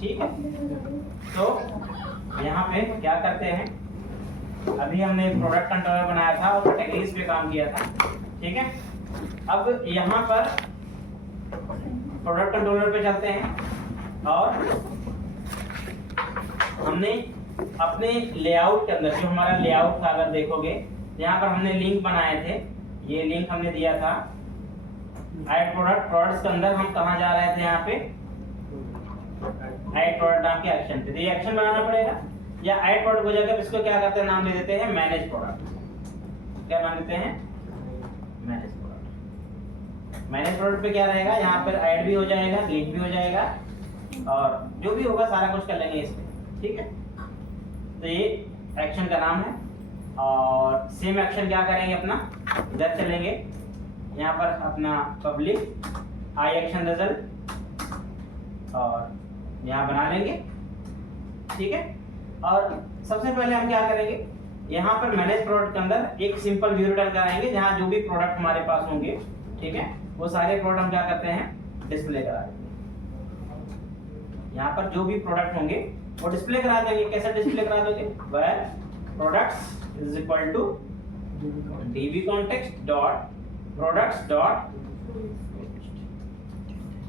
ठीक है। तो यहाँ पे क्या करते हैं, अभी हमने एक प्रोडक्ट कंट्रोलर बनाया था और कैटेगरीज पे काम किया था, ठीक है। अब यहाँ पर प्रोडक्ट कंट्रोलर पे चलते हैं और हमने अपने लेआउट के अंदर, जो हमारा लेआउट था अगर देखोगे, यहाँ पर हमने लिंक बनाए थे, ये लिंक हमने दिया था ऐड प्रोडक्ट्स के अंदर हम कहाँ जा रहे थे, यहाँ पे ऐड प्रोडक्ट नाम के एक्शन पे। तो ये एक्शन बनाना पड़ेगा, या ऐड प्रोडक्ट हो जाएगा, इसको क्या करते हैं, नाम दे देते हैं मैनेज प्रोडक्ट। क्या मान देते हैं, मैनेज प्रोडक्ट। मैनेज प्रोडक्ट पे क्या रहेगा, यहाँ पर ऐड भी हो जाएगा, लिंक भी हो जाएगा, और जो भी होगा सारा कुछ कर लेंगे इसमें, ठीक है। तो ये एक्शन का नाम है। और सेम एक्शन क्या करेंगे, अपना इधर चलेंगे, यहाँ पर अपना पब्लिक आई एक्शन रिजल्ट और यहाँ बना लेंगे, ठीक है। और सबसे पहले हम क्या करेंगे, यहाँ पर मैनेज प्रोडक्ट के अंदर एक सिंपल व्यू रिटर्न कराएंगे, जहाँ जो भी प्रोडक्ट हमारे पास होंगे, ठीक है, वो सारे प्रोडक्ट हम क्या करते हैं, डिस्प्ले करा देंगे। यहाँ पर जो भी प्रोडक्ट होंगे वो डिस्प्ले करा देंगे। कैसे डिस्प्ले करा दोगे, where products is equal to db context dot products dot,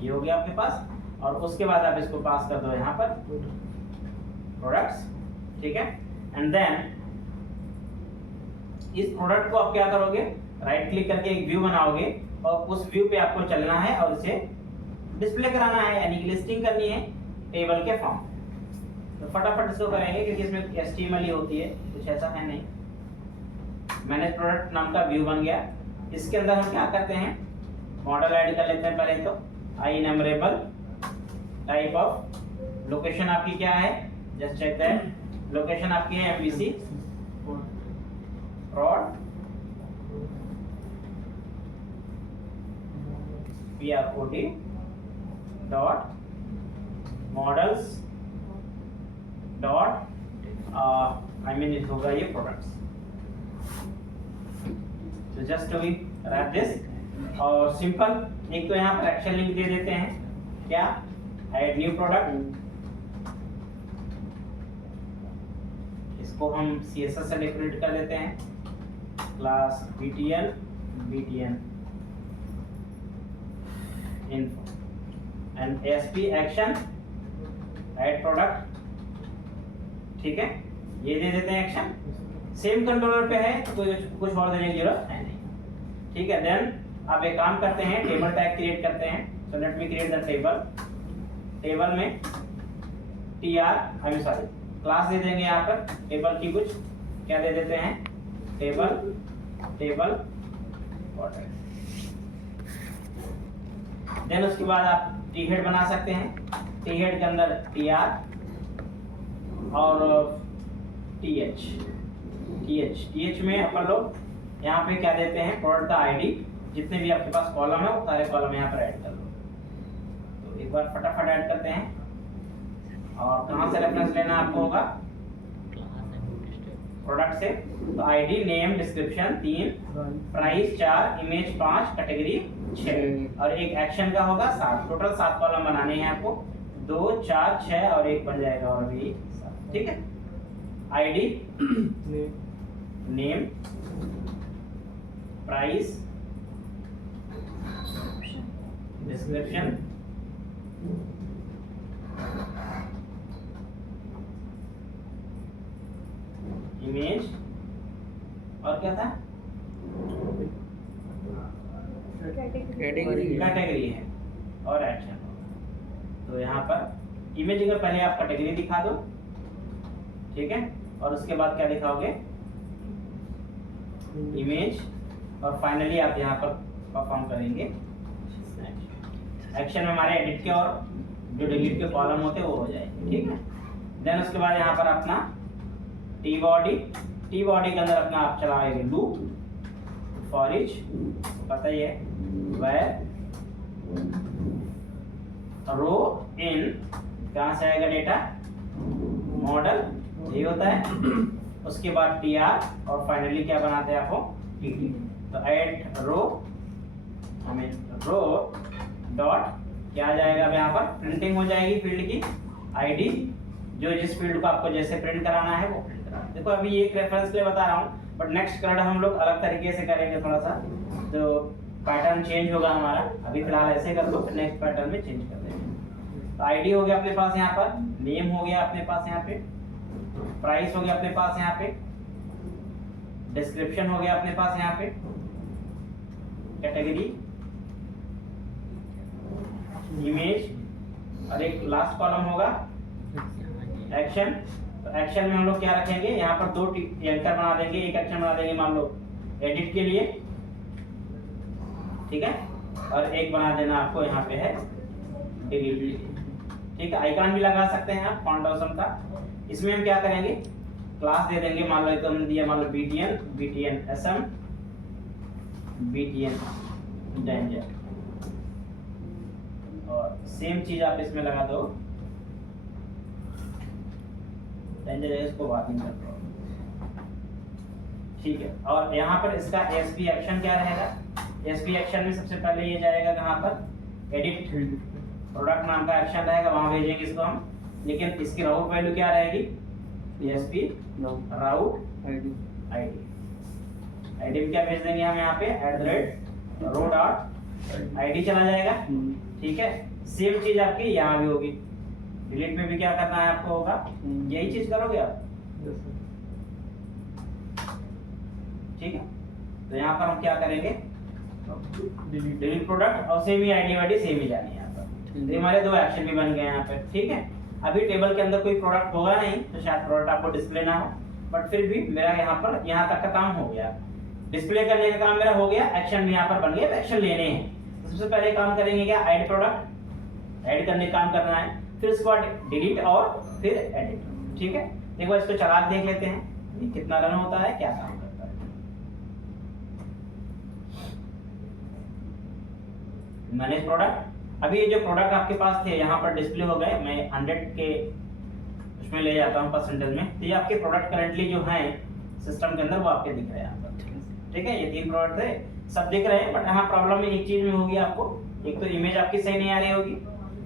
ये हो गया आपके पास। और उसके बाद आप इसको पास कर दो यहाँ पर प्रोडक्ट्स, ठीक है। एंड देन इस प्रोडक्ट को आप क्या करोगे, राइट क्लिक करके एक व्यू बनाओगे और उस व्यू पे आपको चलना है और इसे डिस्प्ले कराना है, यानी कि लिस्टिंग करनी है टेबल के फॉर्म। तो फटाफट इसको करेंगे क्योंकि इसमें HTML ही होती है, कुछ ऐसा है नहीं। मैनेज प्रोडक्ट नाम का व्यू बन गया। इसके अंदर हम क्या करते हैं, मॉडल ऐड कर लेते हैं पहले तो, आई इनमरेबल, टाइप ऑफ, लोकेशन आपकी क्या है, जस्ट चेक दैट, लोकेशन आपकी है MVC prod prod dot models dot I mean it होगा ये प्रोडक्ट्स। तो जस्ट वी रैप दिस और सिंपल एक तो यहाँ पर एक्शन लिंक दे देते हैं, क्या, ऐड न्यू प्रोडक्ट। इसको हम CSS से डेकोरेट कर देते हैं, class BTN info and ASP action add product, ठीक है, ये दे देते हैं एक्शन। सेम कंट्रोलर पे है तो कोई कुछ और देने की जरूरत है नहीं, ठीक है। देन आप एक काम करते हैं, टेबल टैग क्रिएट करते हैं। So let me create the table. Table में सॉरी क्लास दे देंगे, यहाँ पर टेबल की कुछ क्या दे देते हैं, टेबल ऑर्डर। देन उसके बाद आप टी हेड बना सकते हैं। टी हेड के अंदर TR और TH में अपन लोग यहाँ पे क्या देते हैं, प्रोडक्ट का ID, जितने भी आपके पास कॉलम है वो सारे कॉलम यहाँ पर ऐड कर लो। तो एक बार फटाफट ऐड करते हैं। और कहाँ से रेफरेंस लेना आपको होगा, प्रोडक्ट से। तो ID, name, description 3, price 4, image 5, category 6 और एक एक्शन का होगा 7। टोटल 7 कॉलम बनाने हैं आपको, 2, 4, 6 और एक बन जाएगा और भी 7, ठीक है। ID, name, price, description, image और क्या था, कैटेगरी है और एक्शन। तो यहाँ पर इमेज का पहले आप कैटेगरी दिखा दो, ठीक है, और उसके बाद क्या दिखाओगे, इमेज, और फाइनली आप यहाँ पर परफॉर्म करेंगे एक्शन में हमारे एडिट के और जो डिलीट के कॉलम होते हैं वो हो जाएंगे, ठीक है। देन उसके बाद यहाँ पर अपना टी बॉडी के अंदर अपना आप चलाएंगे लूप, फॉर ईच, पता ही है, वेयर रो इन, कहाँ से आएगा डेटा, मॉडल, ये होता है। उसके बाद TR और फाइनली क्या बनाते हैं आपको, TT। तो ऐड रो, रो डॉट क्या आ जाएगा, अब यहाँ पर प्रिंटिंग हो जाएगी फील्ड की, आईडी जो जिस फील्ड को आपको जैसे प्रिंट कराना है वो प्रिंट कराना। देखो अभी एक रेफरेंस के लिए बता रहा हूँ, बट नेक्स्ट कलर हम लोग अलग तरीके से करेंगे थोड़ा सा, तो पैटर्न चेंज होगा हमारा। अभी फिलहाल ऐसे कर दो, नेक्स्ट पैटर्न में चेंज कर देंगे। तो आईडी हो गया अपने पास यहाँ पर, नेम हो गया अपने पास यहाँ पे, प्राइस हो गया अपने पास यहाँ पे, डिस्क्रिप्शन हो गया अपने पास यहाँ पे, कैटेगरी, इमेज, और एक लास्ट कॉलम होगा एक्शन। तो एक्शन में हम लोग क्या रखेंगे, यहाँ पर दो एंकर बना देंगे, एक एक्शन बना देंगे मान लो एडिट के लिए, ठीक है, और एक बना देना आपको यहाँ पे है डिलीट, ठीक है। आइकन भी लगा सकते हैं आप फॉन्ट ऑप्शन का। इसमें हम क्या करेंगे, क्लास दे देंगे, मान लो एक हमने दिया मान लो BTN, BTN SM, BTN danger, और सेम चीज आप इसमें लगा दो, डेंजर है इसको बात नहीं कर रहा, ठीक है। और यहाँ पर इसका ASP एक्शन क्या रहेगा, ASP एक्शन में सबसे पहले ये जाएगा कहाँ पर, एडिट प्रोडक्ट नाम का एक्शन रहेगा, वहां भेजेंगे इसको हम, लेकिन इसकी राउट वैल्यू क्या रहेगी, ASP राउट आईडी में क्या भेज देंगे हम यहाँ पे @row.id चला जाएगा, ठीक है। सेम चीज आपकी यहाँ भी होगी, डिलीट में भी क्या करना है आपको होगा, यही चीज करोगे आप, ठीक है। तो यहाँ पर हम क्या करेंगे, डिलीट प्रोडक्ट और सेम ही आईडी वाईडी सेम ही जानी है यहाँ पर। तो हमारे दो एक्शन भी बन गए यहाँ पे, ठीक है। अभी टेबल के अंदर कोई प्रोडक्ट होगा नहीं तो शायद प्रोडक्ट आपको डिस्प्ले ना हो, बट फिर भी मेरा यहाँ पर यहाँ तक का काम हो गया, डिस्प्ले करने का काम मेरा हो गया, एक्शन भी यहाँ पर बन गया, एक्शन लेने हैं। तो सबसे पहले काम करेंगे क्या, ऐड प्रोडक्ट, ऐड करने का काम करना है, फिर उसके बाद डिलीट और फिर एडिट, ठीक है। एक बार इसको चला देख लेते हैं ये कितना रन होता है, क्या काम करता है। मैनेज प्रोडक्ट, अभी ये जो प्रोडक्ट आपके पास थे यहाँ पर डिस्प्ले हो गए, मैं 100 के उसमें ले जाता हूँ परसेंटेज में, तो ये आपके प्रोडक्ट करंटली जो हैं सिस्टम के अंदर वो आपके दिख रहे हैं यहाँ पर, ठीक है। ये 3 प्रोडक्ट थे, सब दिख रहे हैं, बट यहाँ प्रॉब्लम एक चीज में होगी आपको, एक तो इमेज आपकी सही नहीं आ रही होगी,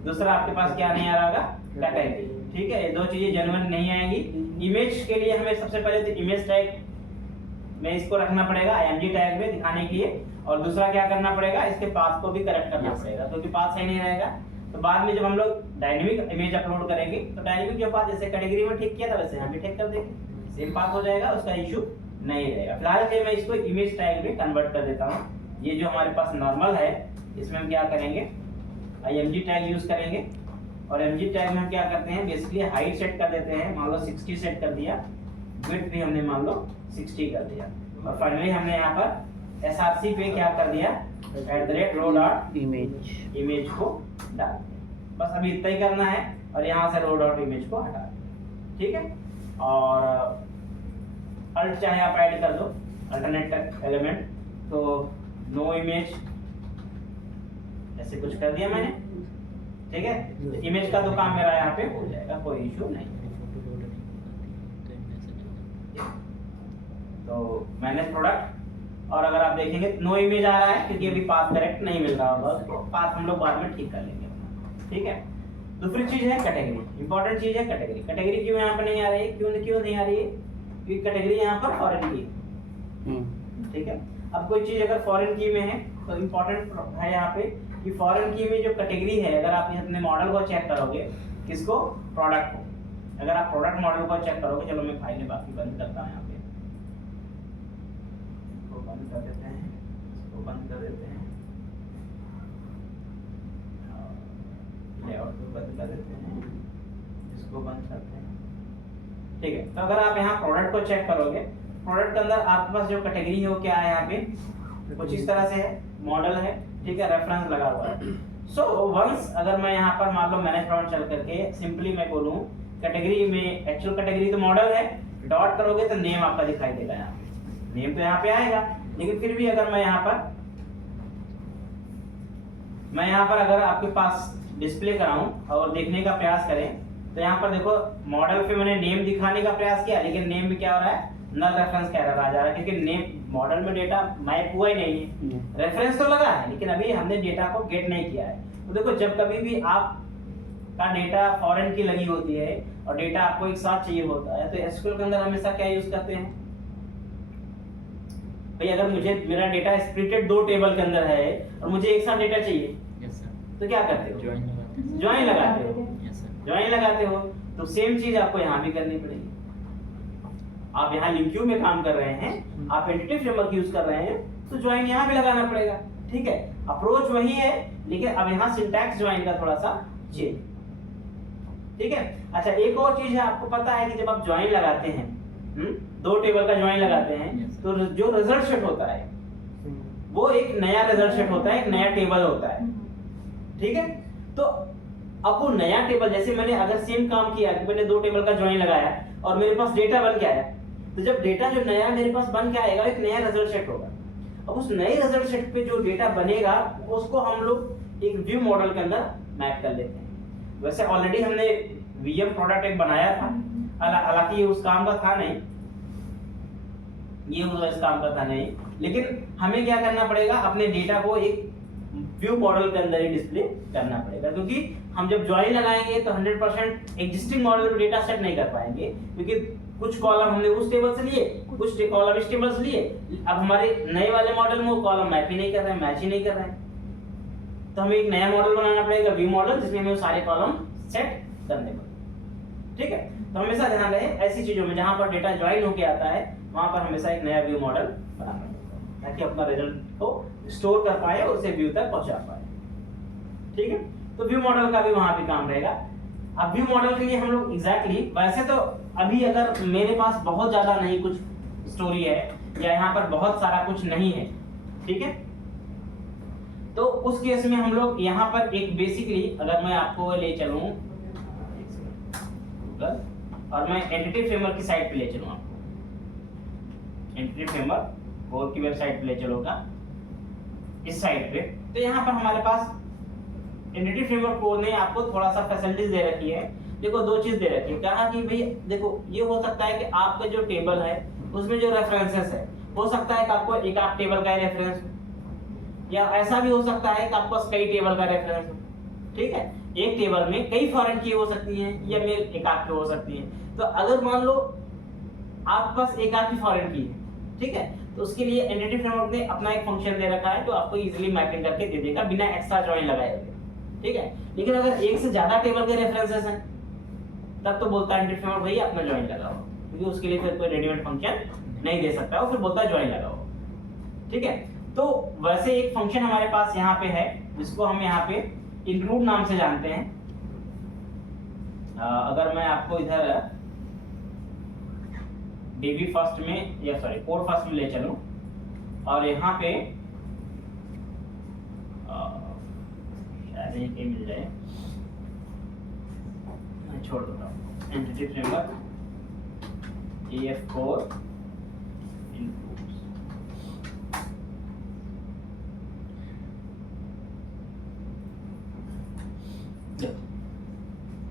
दूसरा आपके पास क्या नहीं आ रहा होगा, कैटेगरी, ठीक है। ये दो चीजें जेन्युइन नहीं आएंगी। इमेज के लिए हमें सबसे पहले तो इमेज टैग में इसको रखना पड़ेगा IMG टैग में दिखाने के लिए, और दूसरा क्या करना पड़ेगा, इसके पाथ को भी करेक्ट करना पड़ेगा, क्योंकि पाथ सही नहीं रहेगा तो बाद में जब हम लोग डायनेमिक इमेज अपलोड करेंगे तो डायनेमिक जो पाथ जैसे कैटेगरी में ठीक किया था वैसे यहाँ भी ठीक कर देंगे, सेम पाथ हो जाएगा, उसका इशू नहीं रहेगा। फिलहाल के मैं इसको इमेज टैग में कन्वर्ट कर देता हूँ। ये जो हमारे पास नॉर्मल है इसमें हम क्या करेंगे, IMG टैग यूज करेंगे, और MG टैग में हम क्या करते हैं, बेसिकली हाइट सेट कर देते हैं, मान लो 60 सेट कर दिया, विड्थ भी हमने मान लो 60 कर दिया, और फाइनली हमने यहाँ पर SRC पे क्या कर दिया, @row.image इमेज को डाल दिया। बस अभी इतना ही करना है, और यहाँ से row.image को हटा दिया, ठीक है। और अल्ट चाहे आप ऐड कर दो, अल्टरनेट एलिमेंट, तो नो इमेज ऐसे कुछ कर दिया मैंने, ठीक है। तो इमेज का तो काम मेरा यहाँ पे हो जाएगा, कोई इशू नहीं। तो मैनेज प्रोडक्ट, और अगर आप देखेंगे नो इमेज आ रहा है क्योंकि अभी पाथ करेक्ट नहीं मिल रहा होगा, उसको पाथ हम लोग बाद में ठीक कर लेंगे, ठीक है। दूसरी चीज है कैटेगरी, इंपॉर्टेंट चीज है कैटेगरी। कैटेगरी क्यों यहाँ पर नहीं आ रही है, क्यों नहीं आ रही है, क्योंकि कैटेगरी यहाँ पर फॉरेन की है, ठीक है। अब कोई चीज अगर फॉरेन की में है तो इंपॉर्टेंट है यहाँ पे कि फॉरेन की में जो कैटेगरी है, अगर आप अपने मॉडल को चेक करोगे, किसको, प्रोडक्ट को, अगर आप प्रोडक्ट मॉडल को चेक करोगे, चलो मैं फाइल बाकी बंद करता हूँ, यहाँ पे इसको बंद कर देते हैं, इसको बंद कर देते हैं, लेआउट को बंद कर देते हैं, इसको बंद करते हैं, ठीक है। तो अगर आप यहाँ प्रोडक्ट को चेक करोगे, प्रोडक्ट के अंदर आपके पास जो कैटेगरी है वो क्या है, यहाँ पे कुछ इस तरह से है, मॉडल है, ठीक है, रेफरेंस लगा हुआ है। सो वंस अगर मैं यहाँ पर मान लो मैनेज प्रोडक्ट चल करके सिंपली मैं बोलूँ कैटेगरी में, एक्चुअल कैटेगरी तो मॉडल है, डॉट करोगे तो नेम आपका दिखाई देगा, यहाँ पे नेम तो यहाँ पे आएगा, लेकिन फिर भी अगर मैं यहाँ पर अगर आपके पास डिस्प्ले कराऊं और देखने का प्रयास करें, तो यहाँ पर देखो मॉडल पे मैंने नेम दिखाने का प्रयास किया, लेकिन नेम में क्या हो रहा है, नल रेफरेंस का एरर आ जा रहा है, क्योंकि नेम मॉडल में डेटा मैप हुआ ही नहीं है, रेफरेंस तो लगा है लेकिन अभी हमने डेटा को गेट नहीं किया है। तो देखो जब कभी भी आप का डेटा फॉरेन की लगी होती है और डेटा आपको एक साथ चाहिए होता है, तो एसक्यूएल के अंदर हमेशा क्या यूज करते हैं भाई, अगर मुझे मेरा डेटा स्प्लिटेड दो टेबल के अंदर है और मुझे एक साथ डेटा चाहिए, यस सर, तो क्या करते हो? ज्वाइन लगाते ज्वाइन लगाते हैं। हो। यस सर, ज्वाइन लगाते हो। तो सेम चीज आपको यहाँ भी करनी पड़ेगी। आप यहाँ लिंक्यू में काम कर रहे हैं, आप एंटिटी फ्रेमवर्क यूज कर रहे हैं, तो ज्वाइन यहाँ भी लगाना पड़ेगा। ठीक है, अप्रोच वही है, लेकिन अब यहाँ सिंटैक्स ज्वाइन का थोड़ा सा चेंज। ठीक है, अच्छा एक और चीज है, आपको पता है कि जब आप ज्वाइन लगाते हैं, दो टेबल का ज्वाइन लगाते हैं, तो जो रिजल्ट सेट होता है वो एक नया रिजल्ट सेट होता है, एक नया टेबल होता है। ठीक है, तो अब वो नया टेबल, जैसे मैंने अगर सेम काम किया कि मैंने दो टेबल का ज्वाइन लगाया और मेरे पास डेटा बन के आया, तो जब डेटा जो नया मेरे पास बन के आएगा, एक नया रिजल्ट सेट होगा। अब उस नए रिजल्ट सेट पे जो डेटा बनेगा उसको हम लोग एक व्यू मॉडल के अंदर मैप कर लेते हैं। वैसे ऑलरेडी हमने वीएम प्रोडक्ट एक बनाया था, हालांकि ये उस काम का था नहीं, ये उस काम का था नहीं, लेकिन हमें क्या करना पड़ेगा, अपने डेटा को एक व्यू मॉडल के अंदर ही डिस्प्ले करना पड़ेगा, क्योंकि हम जब ज्वाइन लगाएंगे तो 100% एग्जिस्टिंग मॉडल पे डेटा सेट नहीं कर पाएंगे, क्योंकि कुछ कॉलम हमने उस टेबल से लिए, कुछ कॉलम इस टेबल से लिए। अब हमारे नए वाले मॉडल में वो कॉलम मैप ही नहीं कर रहे हैं, मैच ही नहीं कर रहे हैं, तो हमें एक नया मॉडल बनाना पड़ेगा, व्यू मॉडल, जिसमें हमें वो सारे कॉलम सेट करने पड़ेंगे। ठीक है, तो हमेशा ध्यान रहे ऐसी चीजों में जहां पर डेटा ज्वाइन होके आता है वहां पर हमेशा एक नया व्यू मॉडल बनाना पड़ेगा, ताकि अपना रिजल्ट को स्टोर कर पाए और उसे व्यू तक पहुंचा पाए। ठीक है, तो व्यू मॉडल का भी वहां पे काम रहेगा। अब व्यू मॉडल के लिए हम लोग एग्जैक्टली वैसे तो अभी अगर मेरे पास बहुत ज्यादा नहीं कुछ स्टोरी है या यहाँ पर बहुत सारा कुछ नहीं है, ठीक है, तो उस केस में हम लोग यहाँ पर एक बेसिकली अगर मैं आपको ले चलूं और मैं एंटिटी फ्रेमवर्क की साइट पे ले चलूं, आपको एंटिटी फ्रेमवर्क कोर की वेबसाइट पे ले चलूंगा, इस साइट पे, तो यहाँ पर हमारे पास एंटिटी फ्रेमवर्क कोर ने आपको थोड़ा सा फैसिलिटीज दे रखी है। देखो दो चीज दे रखी है, कहा कि भाई देखो ये हो सकता है कि आपका जो टेबल है उसमें जो रेफरेंसेस है, हो सकता है कि आपको एक आप टेबल का रेफरेंस, या ऐसा भी हो सकता है कि आपके पास कई टेबल का रेफरेंस हो। ठीक है, एक टेबल में कई फॉरेन की हो सकती हैं या मेल एक आध की हो सकती है। तो अगर मान लो आपके पास एक आध की फॉरेन की है, ठीक है, तो उसके लिए एंटिटी फ्रेमवर्क ने अपना एक फंक्शन दे रखा है जो आपको इजीली मैपिंग करके दे देगा बिना एक्स्ट्रा ज्वाइन लगाए हुए। ठीक है, लेकिन अगर एक से ज्यादा टेबल के रेफरेंसेस हैं तब तो बोलता है एंटिटी फ्रेमवर्क भाई अपना ज्वाइन लगाओ, क्योंकि उसके लिए फिर कोई रेडीमेड फंक्शन नहीं दे सकता है, फिर बोलता है ज्वाइन लगाओ। ठीक है, तो वैसे एक फंक्शन हमारे पास यहाँ पे है जिसको हम यहाँ पे इंक्लूड नाम से जानते हैं। अगर मैं आपको इधर डीबी फर्स्ट में या सॉरी कोड फर्स्ट में ले चलूं और यहाँ पे शायद ये मिल जाए, मैं छोड़ देता हूँ एंटिटी फ्रेमवर्क EF4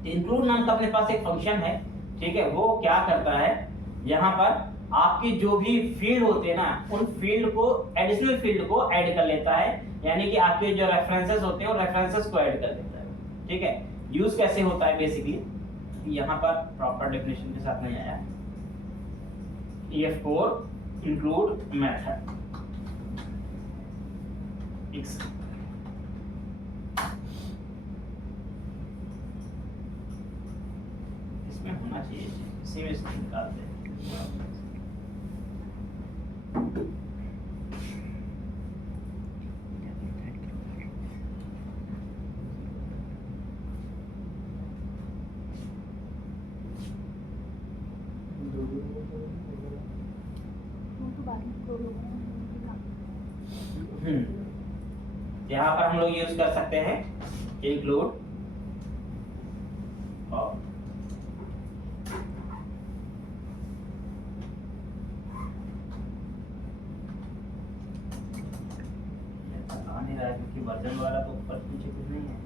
इंक्लूड नाम का अपने पास एक फंक्शन है। ठीक है, वो क्या करता है, यहाँ पर आपके जो भी फील्ड होते हैं ना, उन फील्ड को एडिशनल फील्ड को ऐड कर लेता है, यानी कि आपके जो रेफरेंसेस होते हैं वो रेफरेंसेस को ऐड कर देता है। ठीक है, यूज कैसे होता है बेसिकली, यहाँ पर प्रॉपर डेफिनेशन के साथ नहीं आया, EF4 इंक्लूड मेथड इसमें होना चाहिए, इसी में से निकालते हैं। यहाँ पर हम लोग यूज कर सकते हैं इंक्लूड और नहीं रहा है क्योंकि वर्जन वाला तो ऊपर पीछे कुछ नहीं है।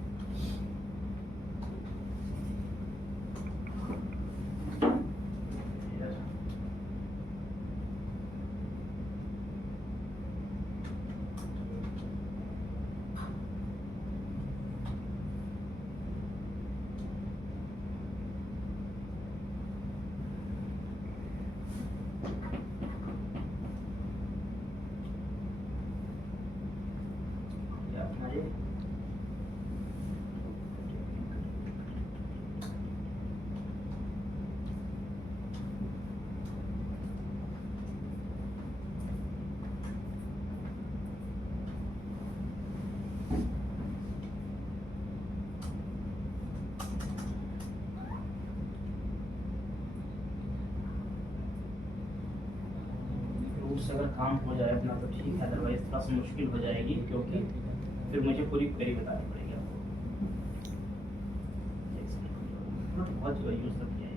से अगर काम हो जाए अपना तो ठीक है, अदरवाइज थोड़ा सा मुश्किल हो जाएगी, क्योंकि फिर मुझे पूरी क्वेरी बतानी पड़ेगी आपको। बहुत यूज तो किया है।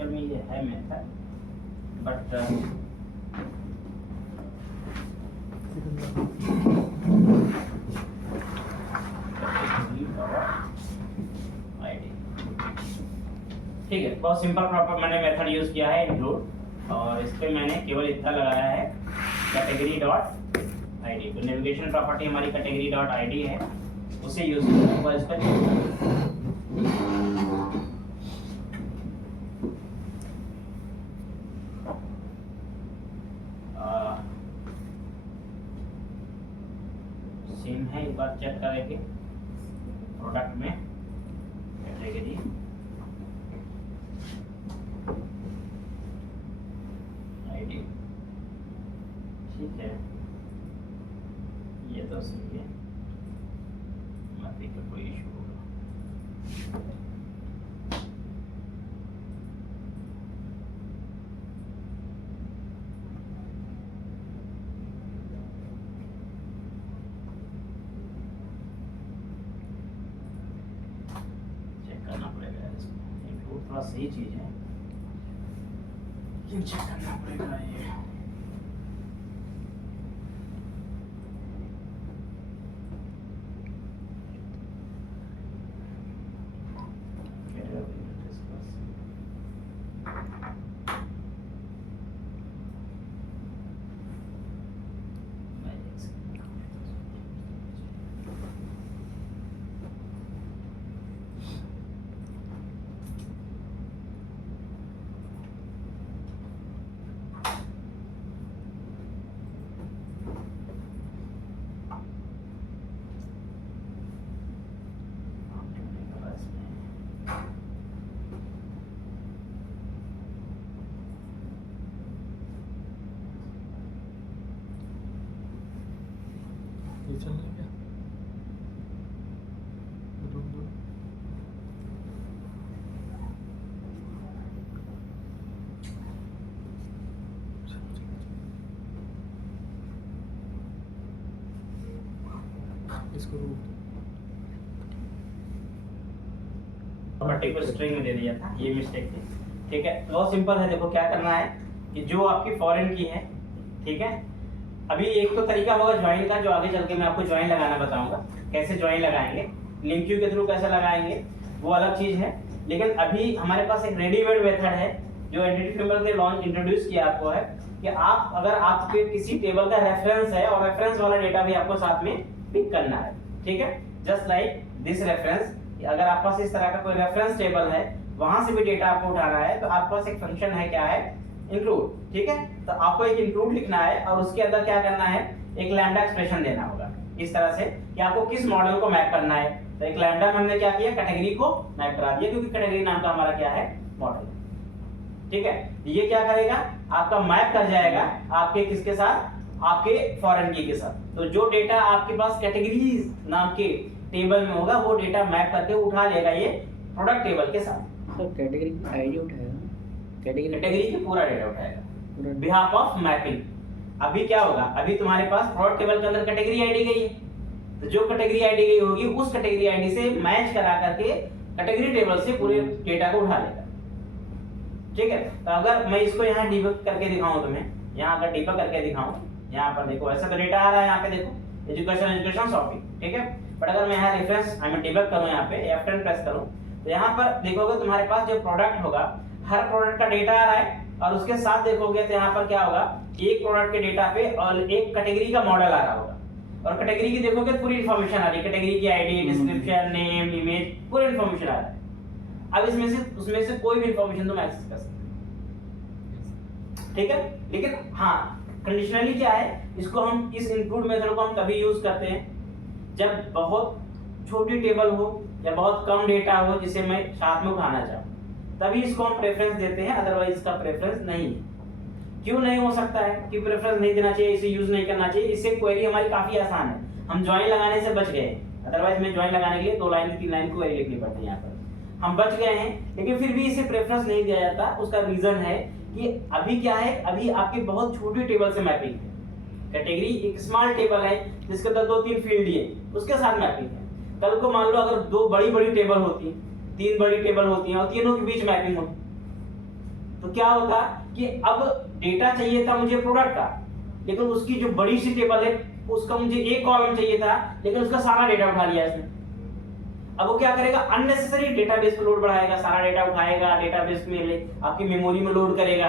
चल में ये है मेथड, बट ठीक है, बहुत सिंपल प्रॉपर मैंने मेथड यूज किया है इंक्लूड, और इस पे मैंने केवल इतना लगाया है कैटेगरी डॉट आईडी। तो नेविगेशन प्रॉपर्टी हमारी कैटेगरी डॉट आईडी है, उसे यूज करूंगा इस पर। सेम है, एक बार चेक करेंगे प्रोडक्ट में कैटेगरी आईडी, ठीक है, ये तो सही है, मत देखो कोई इशू होगा। थोड़ा सही चीज है, लेकिन चेक करना पड़ेगा ये। चल रहा क्या? इसको पर्टिकुलर स्ट्रिंग में दे दिया था, ये मिस्टेक थी। ठीक है, बहुत सिंपल है। देखो क्या करना है कि जो आपकी फॉरेन की है, ठीक है, अभी एक तो तरीका होगा ज्वाइन का, जो आगे चल के मैं आपको ज्वाइन लगाना बताऊंगा, कैसे ज्वाइन लगाएंगे, लिंक क्यू के थ्रू कैसे लगाएंगे, वो अलग चीज है। लेकिन अभी हमारे पास एक रेडीमेड मेथड है जो एंटिटी फ्रेमवर्क ने लॉन्च इंट्रोड्यूस किया आपको, है कि आप अगर आपके किसी टेबल का रेफरेंस है और रेफरेंस वाला डेटा भी आपको साथ में पिक करना है, ठीक है, जस्ट लाइक दिस रेफरेंस। अगर आपके पास इस तरह का कोई रेफरेंस टेबल है, वहां से भी डेटा आपको उठाना है, तो आपके पास एक फंक्शन है, क्या है, इंक्लूड। ठीक है, तो आपको एक इंक्लूड लिखना है और उसके अंदर क्या करना है, एक लैम्डा एक्सप्रेशन देना होगा इस तरह से कि आपको किस मॉडल को मैप करना है। तो एक लैम्डा में हमने क्या किया, कैटेगरी को मैप करा दिया, क्योंकि कैटेगरी नाम का हमारा क्या है, मॉडल। ठीक है, ये क्या करेगा, आपका मैप कर जाएगा आपके किसके साथ, आपके फॉरेन की के साथ। तो जो डेटा आपके पास कैटेगरी नाम के टेबल में होगा, वो डेटा मैप करके उठा लेगा ये प्रोडक्ट टेबल के साथ। सर कैटेगरी आईडी उठाएगा, कैटेगरी का पूरा डेटा उठाएगा बिहाफ ऑफ मैपिंग। अभी क्या होगा, अभी तुम्हारे पास प्रोडक्ट टेबल के अंदर कैटेगरी आईडी गई है, तो जो कैटेगरी आईडी गई होगी उस कैटेगरी आईडी से मैच करा करके कैटेगरी टेबल से पूरे डेटा को उठा लेगा। ठीक है, तो अगर मैं इसको यहाँ डिबग करके दिखाऊं तुम्हें, यहाँ अगर डिबग करके दिखाऊं, यहाँ पर देखो ऐसा तो डेटा आ रहा है, यहाँ पे देखो एजुकेशन शॉपिंग, ठीक है। बट अगर मैं यहाँ रेफरेंस मैं डिबग करूं, यहाँ पे F10 प्रेस करूं, तो यहाँ पर देखोगे तुम्हारे पास जो प्रोडक्ट होगा, हर प्रोडक्ट का डेटा आ रहा है, और उसके साथ देखोगे तो यहाँ पर क्या होगा, एक प्रोडक्ट के डेटा पे और एक कैटेगरी का मॉडल आ रहा होगा, और कैटेगरी की देखोगे पूरी इन्फॉर्मेशन आ रही है, कैटेगरी की आईडी, डिस्क्रिप्शन, नेम, इमेज, पूरी इन्फॉर्मेशन आ रहा है। अब इसमें से उसमें से कोई भी इन्फॉर्मेशन तुम एक्सेस कर सकते हो। ठीक है। लेकिन हाँ, कंडीशनली क्या है, इसको हम इस इंक्लूड मेथड को हम तभी यूज करते हैं जब बहुत छोटी टेबल हो या बहुत कम डेटा हो जिसे मैं साथ में उठाना चाहूँ, तभी इसको हम प्रेफरेंस देते हैं, अदरवाइज इसका प्रेफरेंस नहीं है। क्यों नहीं हो सकता है कि प्रेफरेंस नहीं देना चाहिए, इसे यूज नहीं करना चाहिए? इससे क्वेरी हमारी काफी आसान है, हम ज्वाइन लगाने से बच गए। अदरवाइज में ज्वाइन लगाने के लिए 2 लाइन 3 लाइन क्वेरी लिखनी पड़ती है, यहाँ पर हम बच गए हैं। लेकिन फिर भी इसे प्रेफरेंस नहीं दिया जाता। उसका रीजन है कि अभी क्या है, अभी आपकी बहुत छोटी टेबल से मैपिंग है। कैटेगरी एक स्मॉल टेबल है जिसके अंदर 2-3 फील्ड है, उसके साथ मैपिंग है। कल को मान लो अगर 2 बड़ी बड़ी टेबल होती, 3 बड़ी टेबल होती हैं और तीनों के बीच मैपिंग होती, तो क्या होता कि अब डेटा चाहिए था मुझे प्रोडक्ट का, लेकिन उसकी जो बड़ी सी टेबल है उसका मुझे एक कॉलम चाहिए था, लेकिन उसका सारा डेटा उठा लिया इसने। अब वो क्या करेगा, अननेसेसरी डेटाबेस पे लोड बढ़ाएगा, सारा डेटा उठाएगा, डेटाबेस में आपकी मेमोरी में लोड करेगा।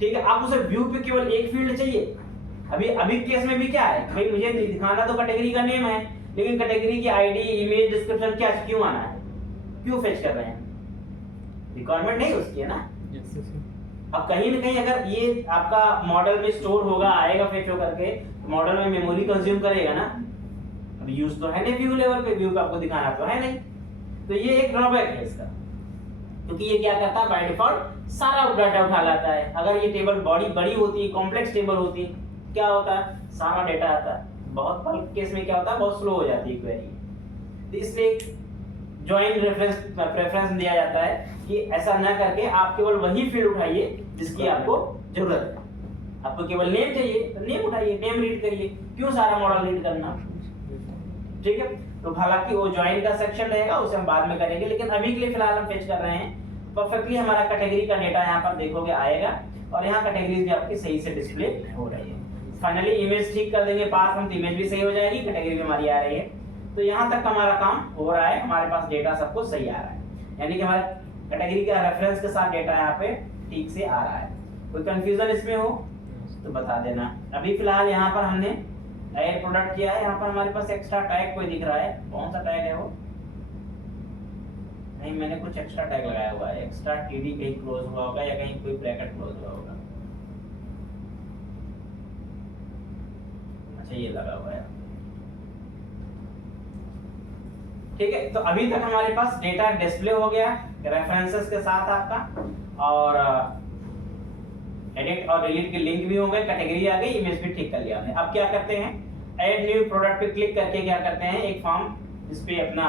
ठीक है, आप उसे व्यू पे केवल एक फील्ड चाहिए। अभी केस में भी क्या है भाई, मुझे दिखाना तो कैटेगरी का नेम है, लेकिन कैटेगरी की आईडी, इमेज, डिस्क्रिप्शन क्या क्यों आना है, क्यों फेच कर रहे हैं? रिक्वायरमेंट नहीं उसकी है ना। अब कहीं ना कहीं अगर ये आपका मॉडल में स्टोर होगा, आएगा फेच होकर के, मॉडल में मेमोरी कंज्यूम करेगा ना। अब यूज तो है नहीं व्यू लेवल पे, व्यू पे आपको दिखाना तो है नहीं, तो ये एक ड्रॉबैक है इसका। क्योंकि ये क्या करता है, बाय डिफॉल्ट सारा डाटा उठा लाता है। अगर ये टेबल बड़ी होती, कॉम्प्लेक्स टेबल होती, क्या होता है, सारा डेटा आता है। बहुत बल्क केस में क्या होता है, बहुत स्लो हो जाती है क्वेरी। तो इसलिए जॉइन रेफरेंस प्रेफरेंस दिया जाता है कि ऐसा ना करके आप केवल वही फील्ड उठाइए जिसकी आपको जरूरत है। आपको केवल नेम चाहिए तो नेम उठाइए, नेम रीड करिए, क्यों सारा मॉडल रीड करना? ठीक है, तो हालांकि वो ज्वाइन का सेक्शन रहेगा, उसे हम बाद में करेंगे, लेकिन अभी के लिए फिलहाल हम फेच कर रहे हैं। परफेक्टली हमारा कैटेगरी का डेटा यहाँ पर देखोगे आएगा, और यहाँ कैटेगरीज भी आपकी सही से डिस्प्ले हो रही है। फाइनली इमेज ठीक कर देंगे पास हम, तो इमेज भी सही हो जाएगी, कैटेगरी भी हमारी आ रही है। तो यहाँ तक हमारा काम हो रहा है, हमारे पास डेटा सब कुछ सही आ रहा है, यानी कि हमारे कैटेगरी का रेफरेंस के साथ डेटा यहाँ पे ठीक से आ रहा है। कोई कंफ्यूजन इसमें हो तो बता देना। अभी फिलहाल यहाँ पर हमने ऐड प्रोडक्ट किया है, यहाँ पर हमारे पास एक्स्ट्रा टैग कोई दिख रहा है, कौन सा टैग है वो? नहीं, मैंने कुछ एक्स्ट्रा टैग लगाया हुआ है, एक्स्ट्रा टीडी कहीं क्लोज हुआ होगा या कहीं कोई ब्रैकेट क्लोज हुआ होगा। अच्छा, ये लगा हुआ है। ठीक है, तो अभी तक हमारे पास डेटा डिस्प्ले हो गया रेफरेंसेस के साथ आपका, और एडिट और डिलीट के लिंक भी हो गए, कैटेगरी आ गई, इमेज भी ठीक कर लिया हमने। अब क्या करते हैं, ऐड न्यू प्रोडक्ट पे क्लिक करके क्या करते हैं, एक फॉर्म इस पे अपना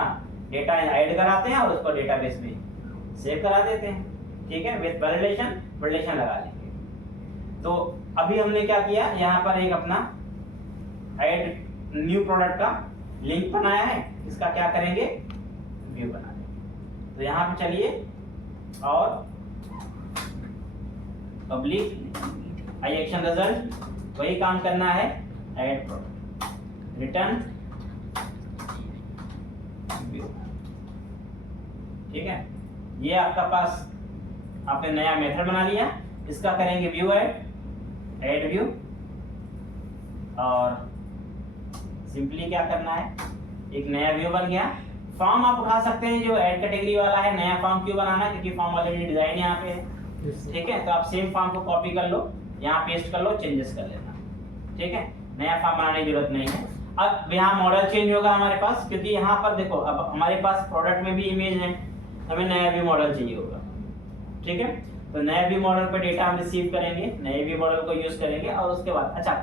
डेटा ऐड कराते हैं और उसको डेटाबेस में सेव करा देते हैं। ठीक है, विद वैलिडेशन लगा लेंगे। तो अभी हमने क्या किया, यहाँ पर एक अपना ऐड न्यू प्रोडक्ट का लिंक बनाया है, इसका क्या करेंगे, व्यू बना देंगे। तो यहाँ पे चलिए और पब्लिक आई एक्शन रिजल्ट, वही काम करना है, ऐड प्रोडक्ट रिटर्न व्यू। ठीक है, ये आपका पास आपने नया मेथड बना लिया, इसका करेंगे व्यू ऐड व्यू, और सिंपली क्या करना है, एक नया व्यू बन गया। फॉर्म आप उठा सकते हैं जो ऐड कैटेगरी वाला है, नया फॉर्म क्यों बनाना, क्योंकि फॉर्म ऑलरेडी डिजाइन यहाँ पे है। ठीक है, तो आप सेम फॉर्म को कॉपी कर लो, यहाँ पेस्ट कर लो, चेंजेस कर लेना। ठीक है, नया फॉर्म बनाने की जरूरत नहीं है। अब यहाँ मॉडल चेंज होगा हमारे पास, क्योंकि यहाँ पर देखो अब हमारे पास प्रोडक्ट में भी इमेज है, हमें नया व्यू मॉडल चाहिए होगा। ठीक है, तो नया व्यू मॉडल पर डेटा हम रिसीव करेंगे, नए व्यू मॉडल को यूज करेंगे, और उसके बाद अच्छा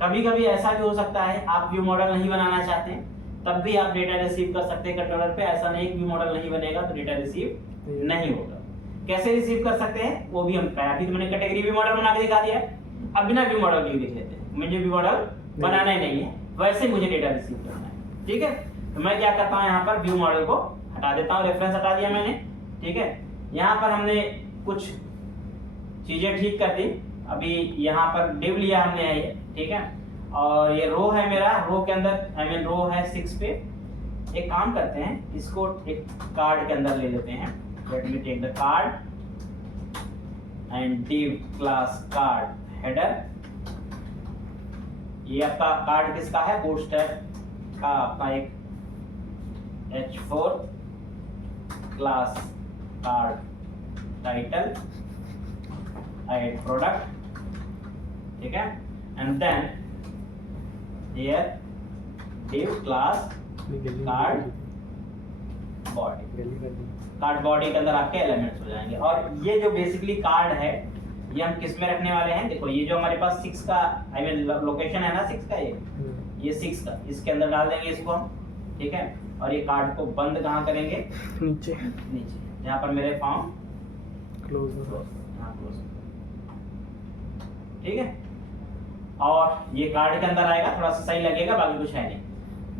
कभी कभी ऐसा भी हो सकता है आप व्यू मॉडल नहीं बनाना चाहते हैं, तब भी आप डेटा रिसीव कर सकते हैं कंट्रोलर पे। ऐसा नहीं व्यू मॉडल नहीं बनेगा तो डेटा रिसीव नहीं होगा। कैसे रिसीव कर सकते हैं वो भी हम अभी तो मैंने कैटेगरी व्यू मॉडल बना के दिखा दिया, अब बिना व्यू मॉडल के लिख लेते हैं। मुझे व्यू मॉडल बनाना ही नहीं है, वैसे मुझे डेटा रिसीव करना है। ठीक है, तो मैं क्या करता हूँ, यहाँ पर व्यू मॉडल को हटा देता हूँ, रेफरेंस हटा दिया मैंने। ठीक है, यहाँ पर हमने कुछ चीजें ठीक कर दी। अभी यहाँ पर डिव लिया हमने ये, ठीक है, और ये रो है मेरा, रो के अंदर रो है 6 पे। एक काम करते हैं, इसको एक कार्ड के अंदर ले लेते हैं। Let me take the card and div class card header. ये आपका कार्ड किसका है, बूटस्ट्रैप का अपना एक h4 class card title add product ठीक है, and then here div class card body. Card body के अंदर आपके एलिमेंट्स हो जाएंगे। और ये जो बेसिकली कार्ड है ये हम किस में रखने वाले हैं, देखो ये जो हमारे पास 6 का आई मीन लोकेशन है ना 6 का, ये 6 का, इसके अंदर डाल देंगे इसको हम, ठीक है। और ये कार्ड को बंद कहाँ करेंगे, नीचे जहाँ पर मेरे फॉर्म क्लोज, क्लोज, ठीक है। और ये कार्ड के अंदर आएगा, थोड़ा सा सही लगेगा, बाकी कुछ है नहीं।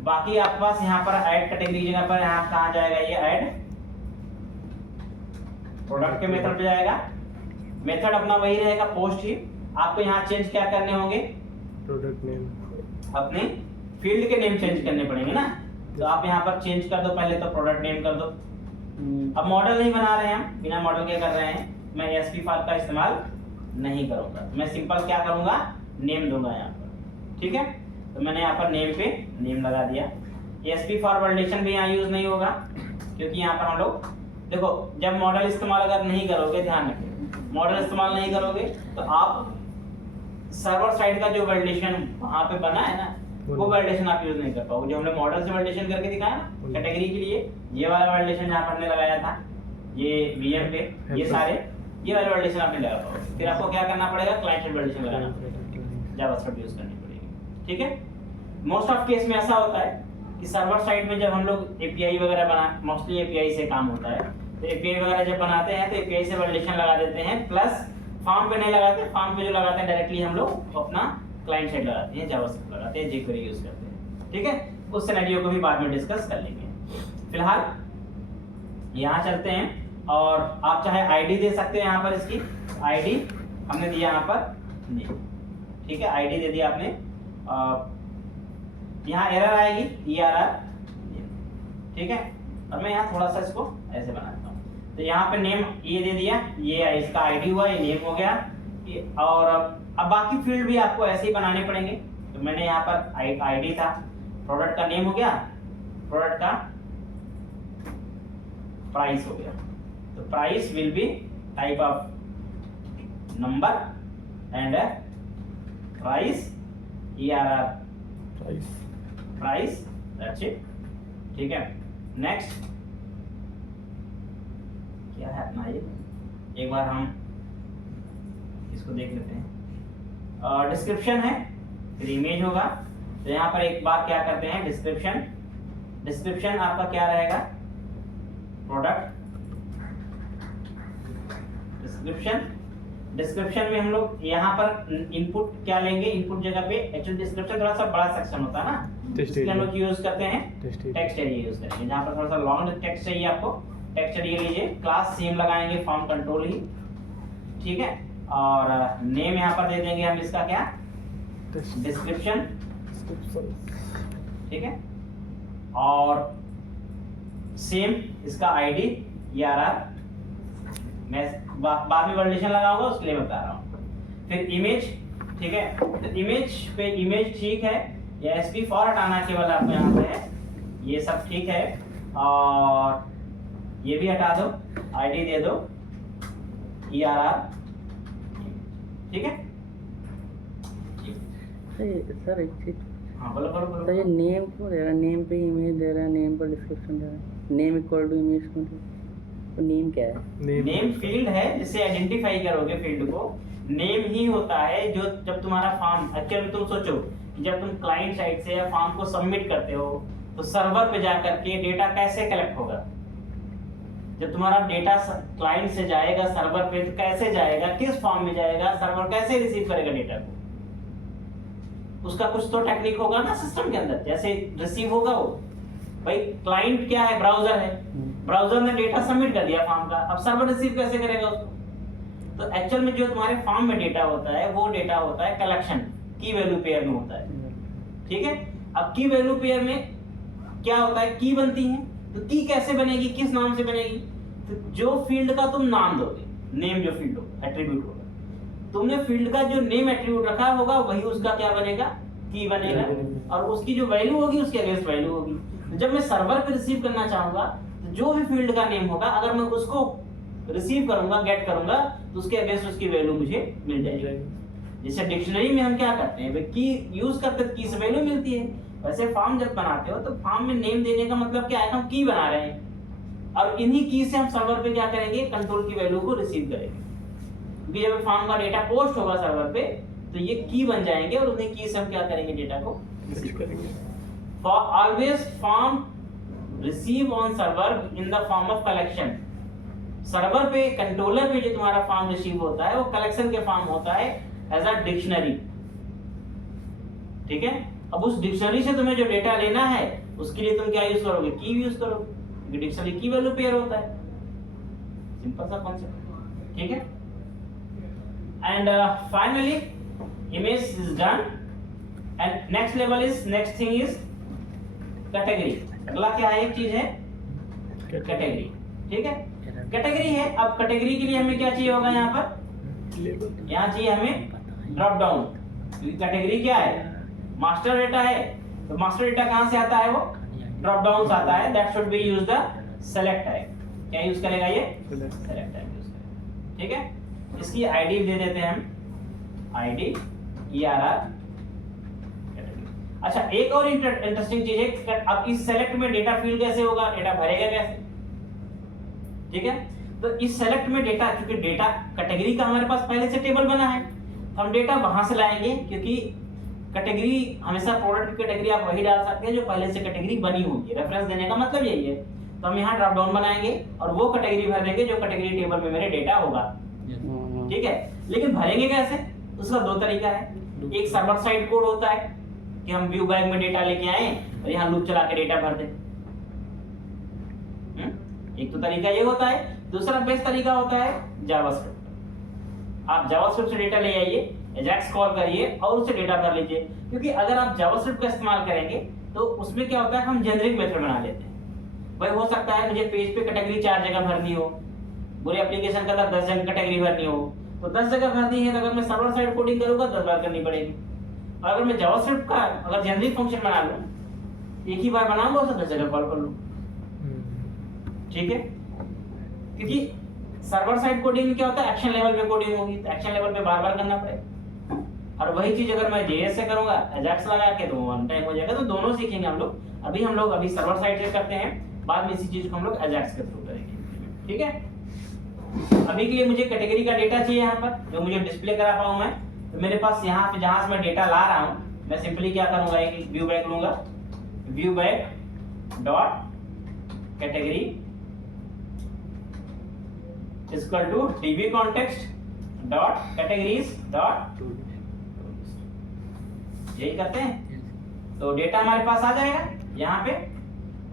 बाकी आपके पास यहाँ पर ऐड कैटेगरी जगह पर यहाँ कहाँ जाएगा, ये ऐड प्रोडक्ट के मेथड पे जाएगा। मेथड अपना वही रहेगा, पोस्ट ही। आपको यहाँ चेंज क्या करने होंगे, प्रोडक्ट नेम, अपने फील्ड के नेम चेंज करने पड़ेंगे ना। तो आप यहाँ पर चेंज कर दो, पहले तो प्रोडक्ट नेम कर दो। अब मॉडल नहीं बना रहे हैं हम, बिना मॉडल के कर रहे हैं, मैं एसपी फाइल का इस्तेमाल नहीं करूंगा, मैं सिंपल क्या करूंगा, नेम दूंगा यहाँ पर, ठीक है। तो मैंने यहाँ पर नेम पे नेम लगा दिया। एसपी फॉर वैलिडेशन भी यहाँ यूज नहीं होगा, क्योंकि यहाँ पर हम लोग देखो जब मॉडल इस्तेमाल अगर नहीं करोगे, ध्यान रखें, मॉडल इस्तेमाल नहीं करोगे तो आप सर्वर साइड का जो वैलिडेशन वहाँ पे बना है ना, वो वैलिडेशन आप यूज नहीं कर पाओगे। जो हमने मॉडल से वैलिडेशन करके दिखाया ना कैटेगरी के लिए, ये वाला वैलिडेशन जहाँ पर हमने लगाया था, ये वीएम पे, ये सारे ये वाला वैलिडेशन आपने लगा पाओगे। फिर आपको क्या करना पड़ेगा, क्लाइंट साइड वैलिडेशन लगाना पड़ेगा, जावास्क्रिप्ट यूज करनी पड़ेगी, ठीक है। मोस्ट ऑफ केस में ऐसा होता है कि सर्वर साइड में जब हम लोग एपीआई वगैरह बना, मोस्टली एपीआई से काम होता है, तो एपीआई वगैरह जब बनाते हैं तो एपीआई से वैलिडेशन लगा देते हैं, प्लस फॉर्म पे नहीं लगाते, फॉर्म पे जो लगाते हैं डायरेक्टली हम लोग अपना क्लाइंट साइड लगाते हैं, जावास्क्रिप्ट लगाते हैं, jQuery यूज करते हैं, ठीक है। उस सिनेरियो को भी बाद में डिस्कस कर लेंगे। फिलहाल यहाँ चलते हैं, और आप चाहे आईडी दे सकते हैं यहाँ पर, इसकी आईडी हमने दिया यहाँ पर नेम, ठीक है, आईडी दे दिया आपने। यहाँ एरर आएगी ERR, ठीक है। और मैं यहाँ थोड़ा सा इसको ऐसे बनाता हूँ, तो यहाँ पे नेम ये दे दिया, ये इसका आईडी हुआ, ये नेम हो गया। और अब बाकी फील्ड भी आपको ऐसे ही बनाने पड़ेंगे। तो मैंने यहाँ पर आईडी था, प्रोडक्ट का नेम हो गया, प्रोडक्ट का प्राइस हो गया। तो price will be type of number and price ERR price, that's it, ठीक है। नेक्स्ट क्या है अपना, ये एक बार हम इसको देख लेते हैं। डिस्क्रिप्शन है, फिर इमेज होगा। तो यहाँ पर एक बार क्या करते हैं, डिस्क्रिप्शन, डिस्क्रिप्शन आपका क्या रहेगा, प्रोडक्ट डिस्क्रिप्शन। डिस्क्रिप्शन में हम लोग यहाँ पर इनपुट क्या लेंगे, इनपुट जगह पे एक्चुअली डिस्क्रिप्शन थोड़ा सा बड़ा सेक्शन होता है ना, इसलिए हम लोग यूज करते हैं टेक्स्ट एरिया यूज करेंगे। जहाँ पर थोड़ा सा लॉन्ग टेक्स्ट चाहिए आपको, टेक्स्ट एरिया लीजिए, क्लास सेम लगाएंगे, फॉर्म कंट्रोल ही, ठीक है। और नेम यहाँ पर दे देंगे हम इसका क्या, डिस्क्रिप्शन, ठीक है। और सेम इसका आईडी ERR, मैं बाद में वैलिडेशन लगाऊंगा, उसके लिए बता रहा हूँ। फिर इमेज, ठीक है। तो इमेज पे इमेज ठीक है, या एसपी फॉर हटाना केवल आपको यहाँ पे है, ये सब ठीक है। और ये भी हटा दो, आईडी दे दो, ERR, ठीक है। सर एक चीज, हाँ बोलो बोलो बोलो। तो ये नेम क्यों दे रहा है, नेम पे इमेज दे रहा है, नेम पर डिस्क्रिप्शन दे रहा है, नेम इक्वल टू इमेज क्यों दे रहा है? तो नेम क्या है, नेम फील्ड है जिससे आइडेंटिफाई करोगे फील्ड को। नेम ही होता है जो जब तुम्हारा फॉर्म, एक्चुअली तुम सोचो कि जब तुम क्लाइंट साइड से या फॉर्म को सबमिट करते हो तो सर्वर पे जाकर के डेटा कैसे कलेक्ट होगा। जब तुम्हारा डेटा क्लाइंट से जाएगा सर्वर पे तो कैसे जाएगा, किस फॉर्म में जाएगा, सर्वर कैसे रिसीव करेगा डेटा को, उसका कुछ तो टेक्निक होगा ना सिस्टम के अंदर, जैसे रिसीव होगा वो। भाई क्लाइंट क्या है, ब्राउजर है, ब्राउजर ने डेटा सबमिट कर दिया फॉर्म का, अब सर्वर रिसीव कैसे करेगा उसको। तो एक्चुअल में जो तुम्हारे फॉर्म में डेटा होता है वो डेटा होता है कलेक्शन, की वैल्यू पेयर में होता है, ठीक है। अब की वैल्यू पेयर में क्या होता है, की बनती है, तो की कैसे बनेगी, किस नाम से बनेगी, तो जो फील्ड का तुम नाम दोगे, नेम जो फील्ड होगा, एट्रीब्यूट होगा, तुमने फील्ड का जो नेम एट्रीब्यूट रखा होगा वही उसका क्या बनेगा, की बनेगा, और उसकी जो वैल्यू होगी उसके अगेंस्ट वैल्यू होगी। तो जब मैं सर्वर पे रिसीव करना चाहूंगा तो जो भी फील्ड का नेम होगा, अगर मैं उसको रिसीव करूंगा, गेट करूंगा, तो उसके अगेंस्ट उसकी वैल्यू मुझे मिल जाएगी। जैसे डिक्शनरी में हम क्या करते हैं, की यूज करते हैं, की से वैल्यू मिलती है। वैसे फॉर्म जब बनाते हो तो फॉर्म में नेम देने का मतलब क्या है, हम की बना रहे हैं और इन्हीं की से हम सर्वर पे क्या करेंगे, कंट्रोल की वैल्यू को रिसीव करेंगे। क्योंकि जब फॉर्म का डेटा पोस्ट होगा सर्वर पे तो ये की बन जाएंगे और उन्हीं की से हम क्या करेंगे, डेटा को रिसीव करेंगे। For always form receive on server in the form of collection. Server पे कंट्रोलर पे जो तुम्हारा फॉर्म रिसीव होता है वो कलेक्शन के फॉर्म होता है एज अ डिक्शनरी। ठीक है, अब उस डिक्शनरी से तुम्हें जो डेटा लेना है उसके लिए तुम क्या यूज करोगे, की यूज करोगे, क्योंकि डिक्शनरी की वैल्यू पेयर होता है। सिंपल सा कॉन्सेप्ट। ठीक है, and finally image is done and next level is, next thing is category. अगला क्या है, एक चीज है कैटेगरी। ठीक है, कैटेगरी है। अब कैटेगरी के लिए हमें क्या चाहिए होगा, यहाँ पर यहाँ चाहिए हमें ड्रॉप डाउन। क्योंकि कैटेगरी क्या है, मास्टर डेटा है, तो मास्टर डेटा कहां से आता है, वो ड्रॉप डाउन से आता है। That should be use the select tag. क्या यूज करेगा ये, सेलेक्ट टैग यूज करेगा। ठीक है, इसकी आईडी दे देते हैं हम, आईडी ERR कैटेगरी। अच्छा, एक और इंटरेस्टिंग चीज है, अब इस सेलेक्ट में डेटा फील्ड कैसे होगा, डेटा भरेगा कैसे। ठीक है, तो इस सेलेक्ट में डेटा, क्योंकि डेटा कैटेगरी का हमारे पास पहले से टेबल बना है, हम डेटा वहां से लाएंगे। क्योंकि कैटेगरी हमेशा प्रोडक्ट की कैटेगरी आप वही डाल सकते हैं जो पहले से कैटेगरी बनी होगी। रेफरेंस देने का मतलब यही है। तो हम यहाँ ड्रॉप डाउन बनाएंगे और वो कैटेगरी भर देंगे जो कैटेगरी टेबल में मेरे डेटा होगा। ठीक है, लेकिन भरेंगे कैसे, उसका दो तरीका है। एक सर्वर साइड कोड होता है कि हम व्यू बैग में डेटा लेके आए और यहाँ लूप चला के डेटा भर दें। एक तो तरीका ये होता है। दूसरा बेस्ट तरीका होता है जावास्क्रिप्ट। आप जावास्क्रिप्ट से डेटा ले आइए, एजाक्स कॉल करिए और उससे डेटा भर लीजिए। क्योंकि अगर आप जावास्क्रिप्ट का इस्तेमाल करेंगे तो उसमें क्या होता है, हम जेनेरिक मेथड बना लेते हैं। भाई हो सकता है मुझे पेज पे कैटेगरी 4 जगह भरनी हो, पूरे एप्लीकेशन का 10 जगह कैटेगरी भरनी हो, तो 10 जगह भरनी है तो अगर मैं सर्वर साइड कोडिंग करूंगा 10 बार करनी पड़ेगी। और अगर मैं जावास्क्रिप्ट का अगर जेनेरिक फंक्शन बना लूं, एक ही बार बनाऊंगा उसे 10 जगह कॉल कर लूं। ठीक है, क्योंकि सर्वर साइड कोडिंग में क्या होता है, एक्शन लेवल पे कोडिंग होगी तो एक्शन लेवल पे बार बार करना पड़ेगा। और वही चीज अगर मैं JS से करूंगा, एजाक्स लगा के, तो वन टाइम हो जाएगा। तो दोनों सीखेंगे हम लोग। अभी सर्वर साइड से करते हैं, बाद में इसी चीज को हम लोग एजाक्स के थ्रू करेंगे। ठीक है, अभी के लिए मुझे कैटेगरी का डेटा चाहिए यहाँ पर, जो मुझे डिस्प्ले करा पाऊं मैं। तो मेरे पास यहाँ पे जहां से मैं डेटा ला रहा हूँ, मैं सिंपली क्या करूंगा, एक व्यू बैग लूंगा, view bag dot category equal to db context dot categories dot, यही करते हैं। तो डेटा हमारे पास आ जाएगा यहाँ पे,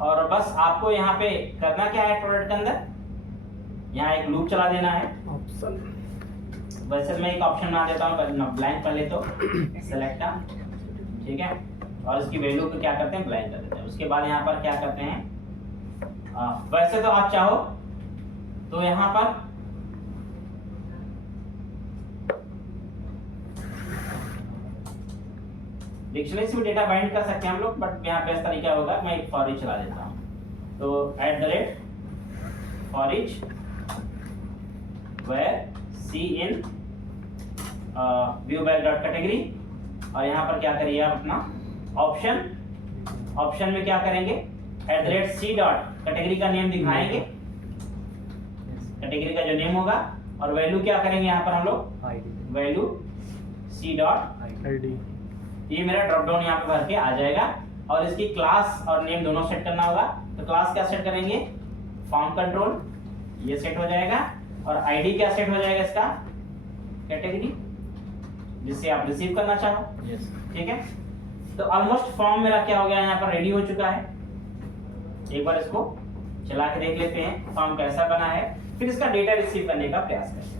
और बस आपको यहाँ पे करना क्या है, प्रोडक्ट के अंदर यहाँ एक लूप चला देना है। ऑप्शन, वैसे मैं एक ऑप्शन बना देता हूँ, ब्लैंक कर ले तो सेलेक्ट का। ठीक है, और इसकी वैल्यू को क्या करते हैं, ब्लैंक कर देते हैं। उसके बाद यहाँ पर क्या करते हैं, वैसे तो आप चाहो तो यहाँ पर डिक्शनरी से भी डेटा बाइंड कर सकते हैं हम लोग, बट यहाँ बेस्ट तरीका होगा, मैं एक फॉर ईच चला देता हूँ। तो @ for each where C in view bag dot category, और यहाँ पर क्या करिए आप अपना ऑप्शन, ऑप्शन में क्या करेंगे, @c डॉट कैटेगरी का नेम दिखाएंगे, कैटेगरी का जो नेम होगा, और वैल्यू क्या करेंगे यहाँ पर हम लोग, वैल्यू c डॉट ID। ये मेरा ड्रॉप डाउन यहाँ पे भर के आ जाएगा। और इसकी क्लास और नेम दोनों सेट करना होगा। तो क्लास क्या सेट करेंगे, फॉर्म कंट्रोल, ये सेट हो जाएगा। और आईडी क्या सेट हो जाएगा इसका, कैटेगरी, जिससे आप रिसीव करना चाहो। ठीक है, तो ऑलमोस्ट फॉर्म मेरा क्या हो गया, यहाँ पर रेडी हो चुका है। एक बार इसको चला के देख लेते हैं फॉर्म कैसा बना है, फिर इसका डेटा रिसीव करने का प्रयास करते हैं।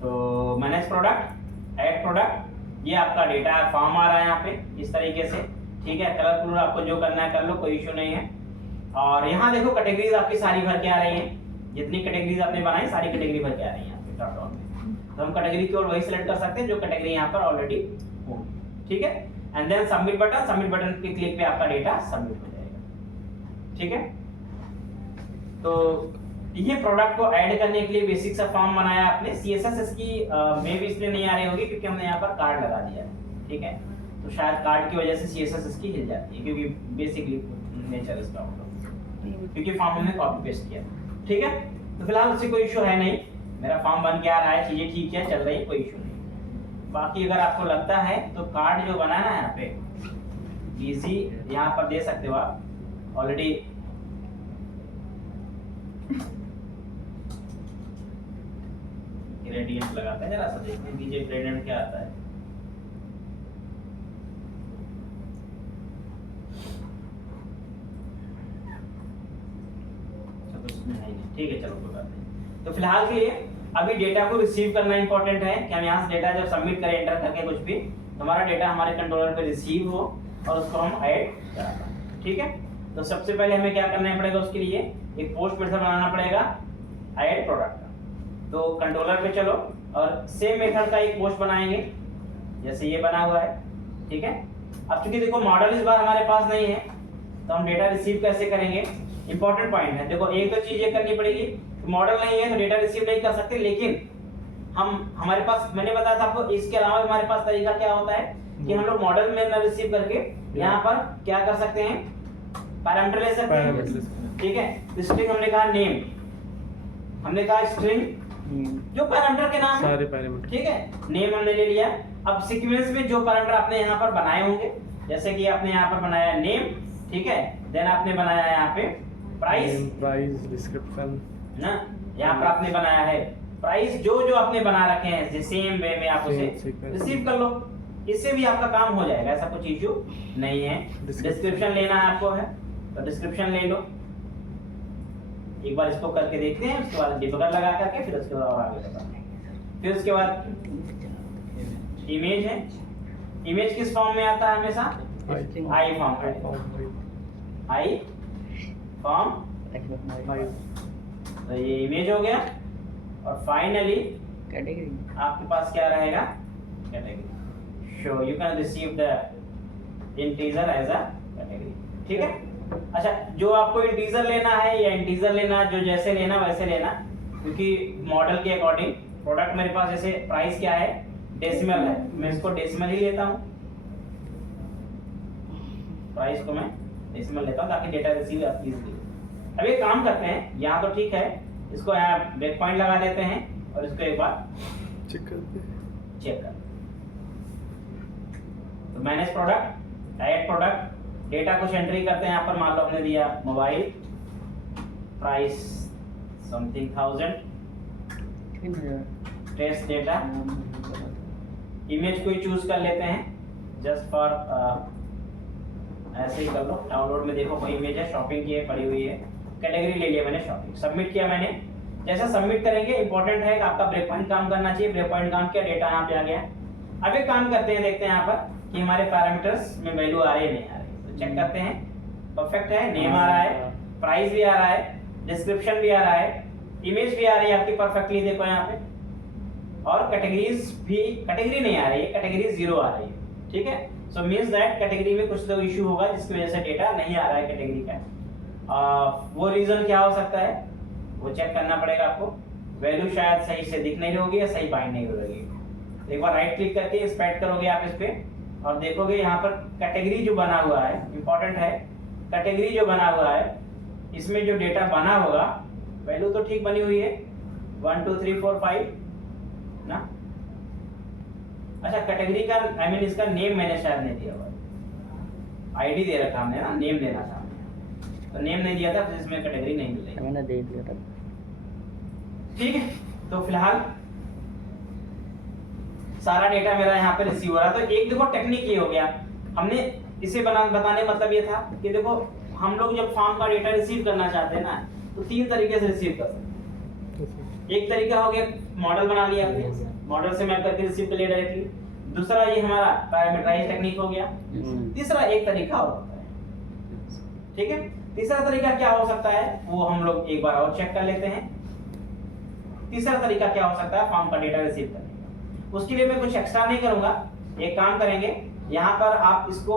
तो मैनेज प्रोडक्ट, ऐड प्रोडक्ट, ये आपका डेटा फॉर्म आ रहा है यहाँ पे इस तरीके से। ठीक है, कलर कलर आपको जो करना है कर लो, कोई इशू नहीं है। और यहाँ देखो कैटेगरीज आपकी सारी भर के आ रही हैं, जितनी कैटेगरीज आपने बनाई सारी कैटेगरी भर के आ रही है यहाँ पे ड्रॉप डाउन में। तो हम कैटेगरी केवल वही सिलेक्ट कर सकते हैं जो कैटेगरी यहाँ पर ऑलरेडी हो। ठीक है, and then submit button, submit button के क्लिक पे आपका डेटा सबमिट हो जाएगा। ठीक है, तो ये प्रोडक्ट को ऐड करने के लिए बेसिक सा फॉर्म बनाया आपने। सीएसएस इसकी में भी इसलिए नहीं आ रही होगी क्योंकि हमने यहाँ पर कार्ड लगा दिया है, ठीक है, तो शायद कार्ड की वजह से सीएसएस इसकी हिल जाती है क्योंकि बेसिकली नेचर इसका होगा, क्योंकि फॉर्म हमने कॉपी पेस्ट किया, ठीक है। तो फिलहाल उससे कोई इशू है नहीं, मेरा फॉर्म बन के आ रहा है, चीजें ठीक है, चल रही है, कोई इशू नहीं। बाकी अगर आपको लगता है तो कार्ड जो बना है यहाँ पे इजी यहाँ पर दे सकते हो आप ऑलरेडी। ग्रेडियंट लगाते हैं, जरा सा देखते दीजिए ग्रेडियंट क्या आता है। ठीक है, चलो कोई बात नहीं। तो फिलहाल के लिए अभी डेटा को रिसीव करना इंपॉर्टेंट है कि हम यहाँ से डेटा जब सबमिट करें एंटर करके कुछ भी, हमारा डेटा हमारे कंट्रोलर पे रिसीव हो और उसको हम ऐड करा पाएं, ठीक है। तो सबसे पहले हमें क्या करना पड़ेगा, उसके लिए एक पोस्ट मेथड बनाना पड़ेगा ऐड प्रोडक्ट का। तो कंट्रोलर पे चलो और सेम मेथड का एक पोस्ट बनाएंगे जैसे ये बना हुआ है, ठीक है। अब चूंकि देखो मॉडल इस बार हमारे पास नहीं है तो हम डेटा रिसीव कैसे करेंगे, इंपॉर्टेंट पॉइंट है। देखो एक तो चीज ये करनी पड़ेगी, मॉडल नहीं है तो डेटा रिसीव नहीं कर सकते, लेकिन हम हमारे पास मैंने बताया था आपको, इसके अलावा हमारे पास तरीका क्या होता है कि हम लोग मॉडल में न रिसीव करके यहाँ पर क्या कर सकते हैं, पैरामीटर ले सकते हैं, ठीक है। स्ट्रिंग हमने कहा नेम, हमने कहा स्ट्रिंग जो पैरामीटर के नाम सारे पैरामीटर, ठीक है, नेम हमने ले लिया। अब सीक्वेंस में जो पैरामीटर आपने यहाँ पर बनाए होंगे, जैसे कि आपने यहाँ पर बनाया नेम, ठीक है, देन आपने बनाया यहाँ पे प्राइस डिस्क्रिप्शन ना, यहाँ पर आपने बनाया है प्राइस, जो जो आपने बना रखे हैं सेम वे में आप उसे रिसीव कर लो, इससे भी आपका काम हो जाएगा, ऐसा कुछ इश्यू नहीं है। डिस्क्रिप्शन लेना है आपको है तो डिस्क्रिप्शन ले लो, एक बार इसको करके देखते हैं, उसके बाद डिबगर लगा करके फिर उसके बाद और आगे बताते हैं। फिर उसके बाद इमेज है, इमेज किस फॉर्म में आता है हमेशा, आई फॉर्म, आई फॉर्म, तो ये इमेज हो गया। और फाइनली कैटेगरी आपके पास क्या रहेगा, category show, you can receive the integer as a category, ठीक है। अच्छा, जो आपको इंटीजर लेना है या इंटीजर लेना, जो जैसे लेना वैसे लेना, क्योंकि मॉडल के अकॉर्डिंग प्रोडक्ट मेरे पास जैसे प्राइस क्या है, डेसिमल है, मैं इसको डेसिमल ही लेता हूँ, प्राइस को मैं डेसिमल लेता हूँ ताकि डेटा रिसीव आप इजीली। अब एक काम करते हैं, यहाँ तो ठीक है, इसको यहाँ ब्रेक पॉइंट लगा देते हैं और इसको एक बार चेक करते हैं, चेक कर। तो manage product, add product, data कुछ एंट्री करते हैं यहाँ पर, मान लो हमने दिया mobile price something 1000, test data, image कोई चूज कर लेते हैं जस्ट फॉर ऐसे ही कर लो, डाउनलोड में देखो कोई इमेज है, शॉपिंग की है, पड़ी हुई है, कैटेगरी ले लिया मैंने शॉपिंग, सबमिट किया मैंने। जैसा सबमिट करेंगे इंपॉर्टेंट है कि आपका ब्रेक पॉइंट काम करना चाहिए, ब्रेक पॉइंट काम किया, डेटा यहाँ पे आ गया। अब एक काम करते हैं, देखते हैं यहाँ पर कि हमारे पैरामीटर्स में वैल्यू आ रही है नहीं आ रही, तो चेक करते हैं, परफेक्ट है, नेम आ रहा है, प्राइस भी आ रहा है, डिस्क्रिप्शन भी आ रहा है, इमेज भी आ रही है आपकी परफेक्टली, देखो यहाँ पे, और कैटेगरीज भी, कैटेगरी नहीं आ रही है, कैटेगरी 0 आ रही है, ठीक है। सो मींस दैट कैटेगरी में कुछ तो इशू होगा जिसकी वजह से डेटा नहीं आ रहा है कैटेगरी का। वो रीजन क्या हो सकता है वो चेक करना पड़ेगा आपको, वैल्यू शायद सही से दिख नहीं रही या सही बाइंड नहीं हो रही। एक बार राइट क्लिक करके स्प्रेड करोगे आप इस पे और देखोगे यहाँ पर कैटेगरी जो बना हुआ है, इंपॉर्टेंट है, कैटेगरी जो बना हुआ है इसमें जो डेटा बना होगा, वैल्यू तो ठीक बनी हुई है 1 2 3 4 5 ना। अच्छा, कैटेगरी का आई मीन इसका नेम मैंने शायद नहीं दिया हुआ, आईडी दे रखा हमने ना, नेम देना था, तो नेम नहीं दिया था तो इसमें कैटेगरी नहीं मिल रही, मैंने दे दिया था, ठीक है। तो फिलहाल सारा डेटा मेरा यहाँ पे रिसीव हो रहा है। तो एक देखो टेक्निक ये हो गया, हमने इसे बताने मतलब ये था कि देखो हम लोग जब फॉर्म का डेटा रिसीव करना चाहते हैं ना तो 3 तरीके से रिसीव कर सकते हैं। एक तरीका हो गया मॉडल बना लिया आपने, मॉडल से मैप करके रिसीव कर लिया डायरेक्टली। दूसरा ये हमारा पैरामीटराइज टेक्निक हो गया। तीसरा एक तरीका और होता है, ठीक है। तीसरा तरीका क्या हो सकता है वो हम लोग एक बार और चेक कर लेते हैं। तीसरा तरीका क्या हो सकता है फॉर्म का डेटा रिसीव करने का, उसके लिए मैं कुछ एक्स्ट्रा नहीं करूंगा। एक काम करेंगे, यहाँ पर आप इसको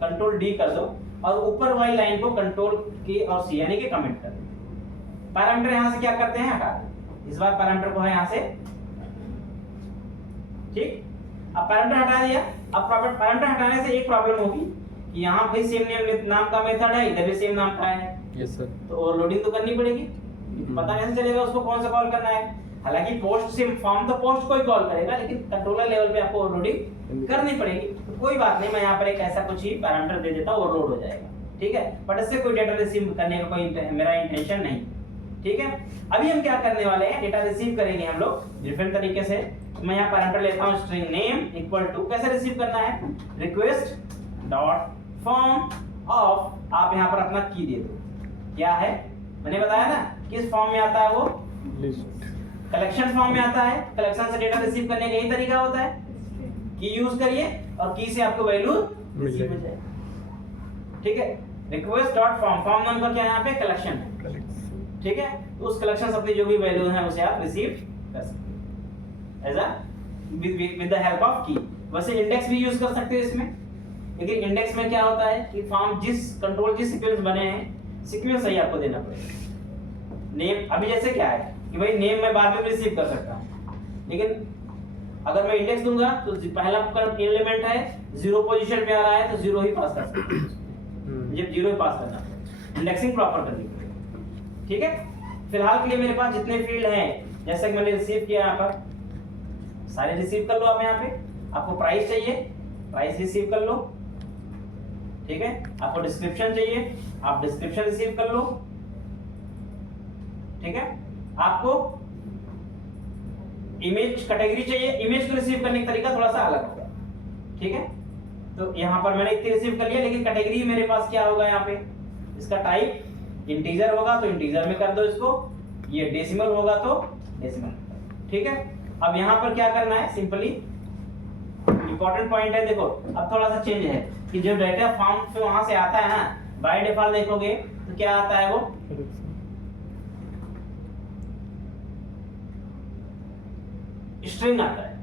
कंट्रोल डी कर दो और ऊपर वाली लाइन को कंट्रोल की और सी यानी कि कमेंट कर दो। पैरामीटर यहाँ से क्या करते हैं, हटा दें। इस बार पैरामीटर को है यहाँ से, ठीक। अब पैरामीटर हटा दिया। अब पैरामीटर हटाने से एक प्रॉब्लम होगी कि यहाँ भी सेम नेम नाम का मेथड है, इधर भी सेम नाम का है। Yes sir. तो ओवरलोडिंग तो करनी पड़ेगी, पता कैसे चलेगा उसको कौन सा कॉल करना है। हालांकि पोस्ट से फॉर्म तो पोस्ट को ही कॉल करेगा, लेकिन कंट्रोलर लेवल पे आपको ओवरलोडिंग करनी पड़ेगी। तो कोई बात नहीं, मैं यहाँ पर एक ऐसा कुछ ही पैरामीटर दे देता हूँ, ओवरलोड हो जाएगा, ठीक है। बट इससे कोई डेटा रिसीव करने का कोई मेरा इंटेंशन नहीं, ठीक है। अभी हम क्या करने वाले हैं, डेटा रिसीव करेंगे हम लोग डिफरेंट तरीके से। मैं यहाँ पैरामीटर लेता हूँ स्ट्रिंग नेम इक्वल टू, कैसे रिसीव करना है, रिक्वेस्ट डॉट फॉर्म ऑफ, आप यहाँ पर अपना की दे दो। क्या है, मैंने बताया ना किस फॉर्म में आता है वो, लिस्ट। कलेक्शन फॉर्म में आता है। कलेक्शन से डेटा रिसीव करने का यही तरीका होता है, की यूज करिए और की से आपको वैल्यू रिसीव हो जाए, ठीक है। रिक्वेस्ट डॉट फॉर्म, फॉर्म नाम का क्या है यहाँ पे, कलेक्शन है, ठीक है। तो उस कलेक्शन से अपनी जो भी वैल्यू है उसे आप रिसीव कर सकते हैं as a with the help of की। वैसे इंडेक्स भी यूज कर सकते हो इसमें, लेकिन इंडेक्स में क्या होता है कि फॉर्म जिस कंट्रोल जिस सीक्वेंस बने हैं, सीक्वेंस सही आपको देना पड़ेगा। नेम अभी जैसे क्या है कि भाई नेम मैं बाद में रिसीव कर सकता हूं, लेकिन अगर मैं इंडेक्स दूंगा तो पहला एलिमेंट है 0 पोजीशन पे आ रहा है तो 0 ही पास कर सकता हूं, मुझे 0 ही पास करना है, इंडेक्सिंग प्रॉपर करनी पड़ेगी, ठीक है। फिलहाल के लिए मेरे पास जितने फील्ड हैं, जैसे कि मैंने रिसीव किया यहाँ पर, सारे रिसीव कर लो आप। यहाँ पे आपको प्राइस चाहिए, प्राइस रिसीव कर लो, ठीक है। आपको डिस्क्रिप्शन चाहिए, आप डिस्क्रिप्शन रिसीव कर लो, ठीक है। आपको इमेज कैटेगरी चाहिए, इमेज को रिसीव करने का तरीका थोड़ा सा अलग होगा, ठीक है। तो यहाँ पर मैंने इतनी रिसीव कर लिया, लेकिन कैटेगरी मेरे पास क्या होगा, यहाँ पे इसका टाइप इंटीजर होगा तो इंटीजर में कर दो इसको, ये डेसिमल होगा तो डेसिमल, ठीक है। अब यहाँ पर क्या करना है, सिंपली इंपॉर्टेंट पॉइंट है, देखो अब थोड़ा सा चेंज है कि जो डेटा फॉर्म से वहां से आता है ना, बाय डिफॉल्ट देखोगे तो क्या आता है, वो स्ट्रिंग आता है।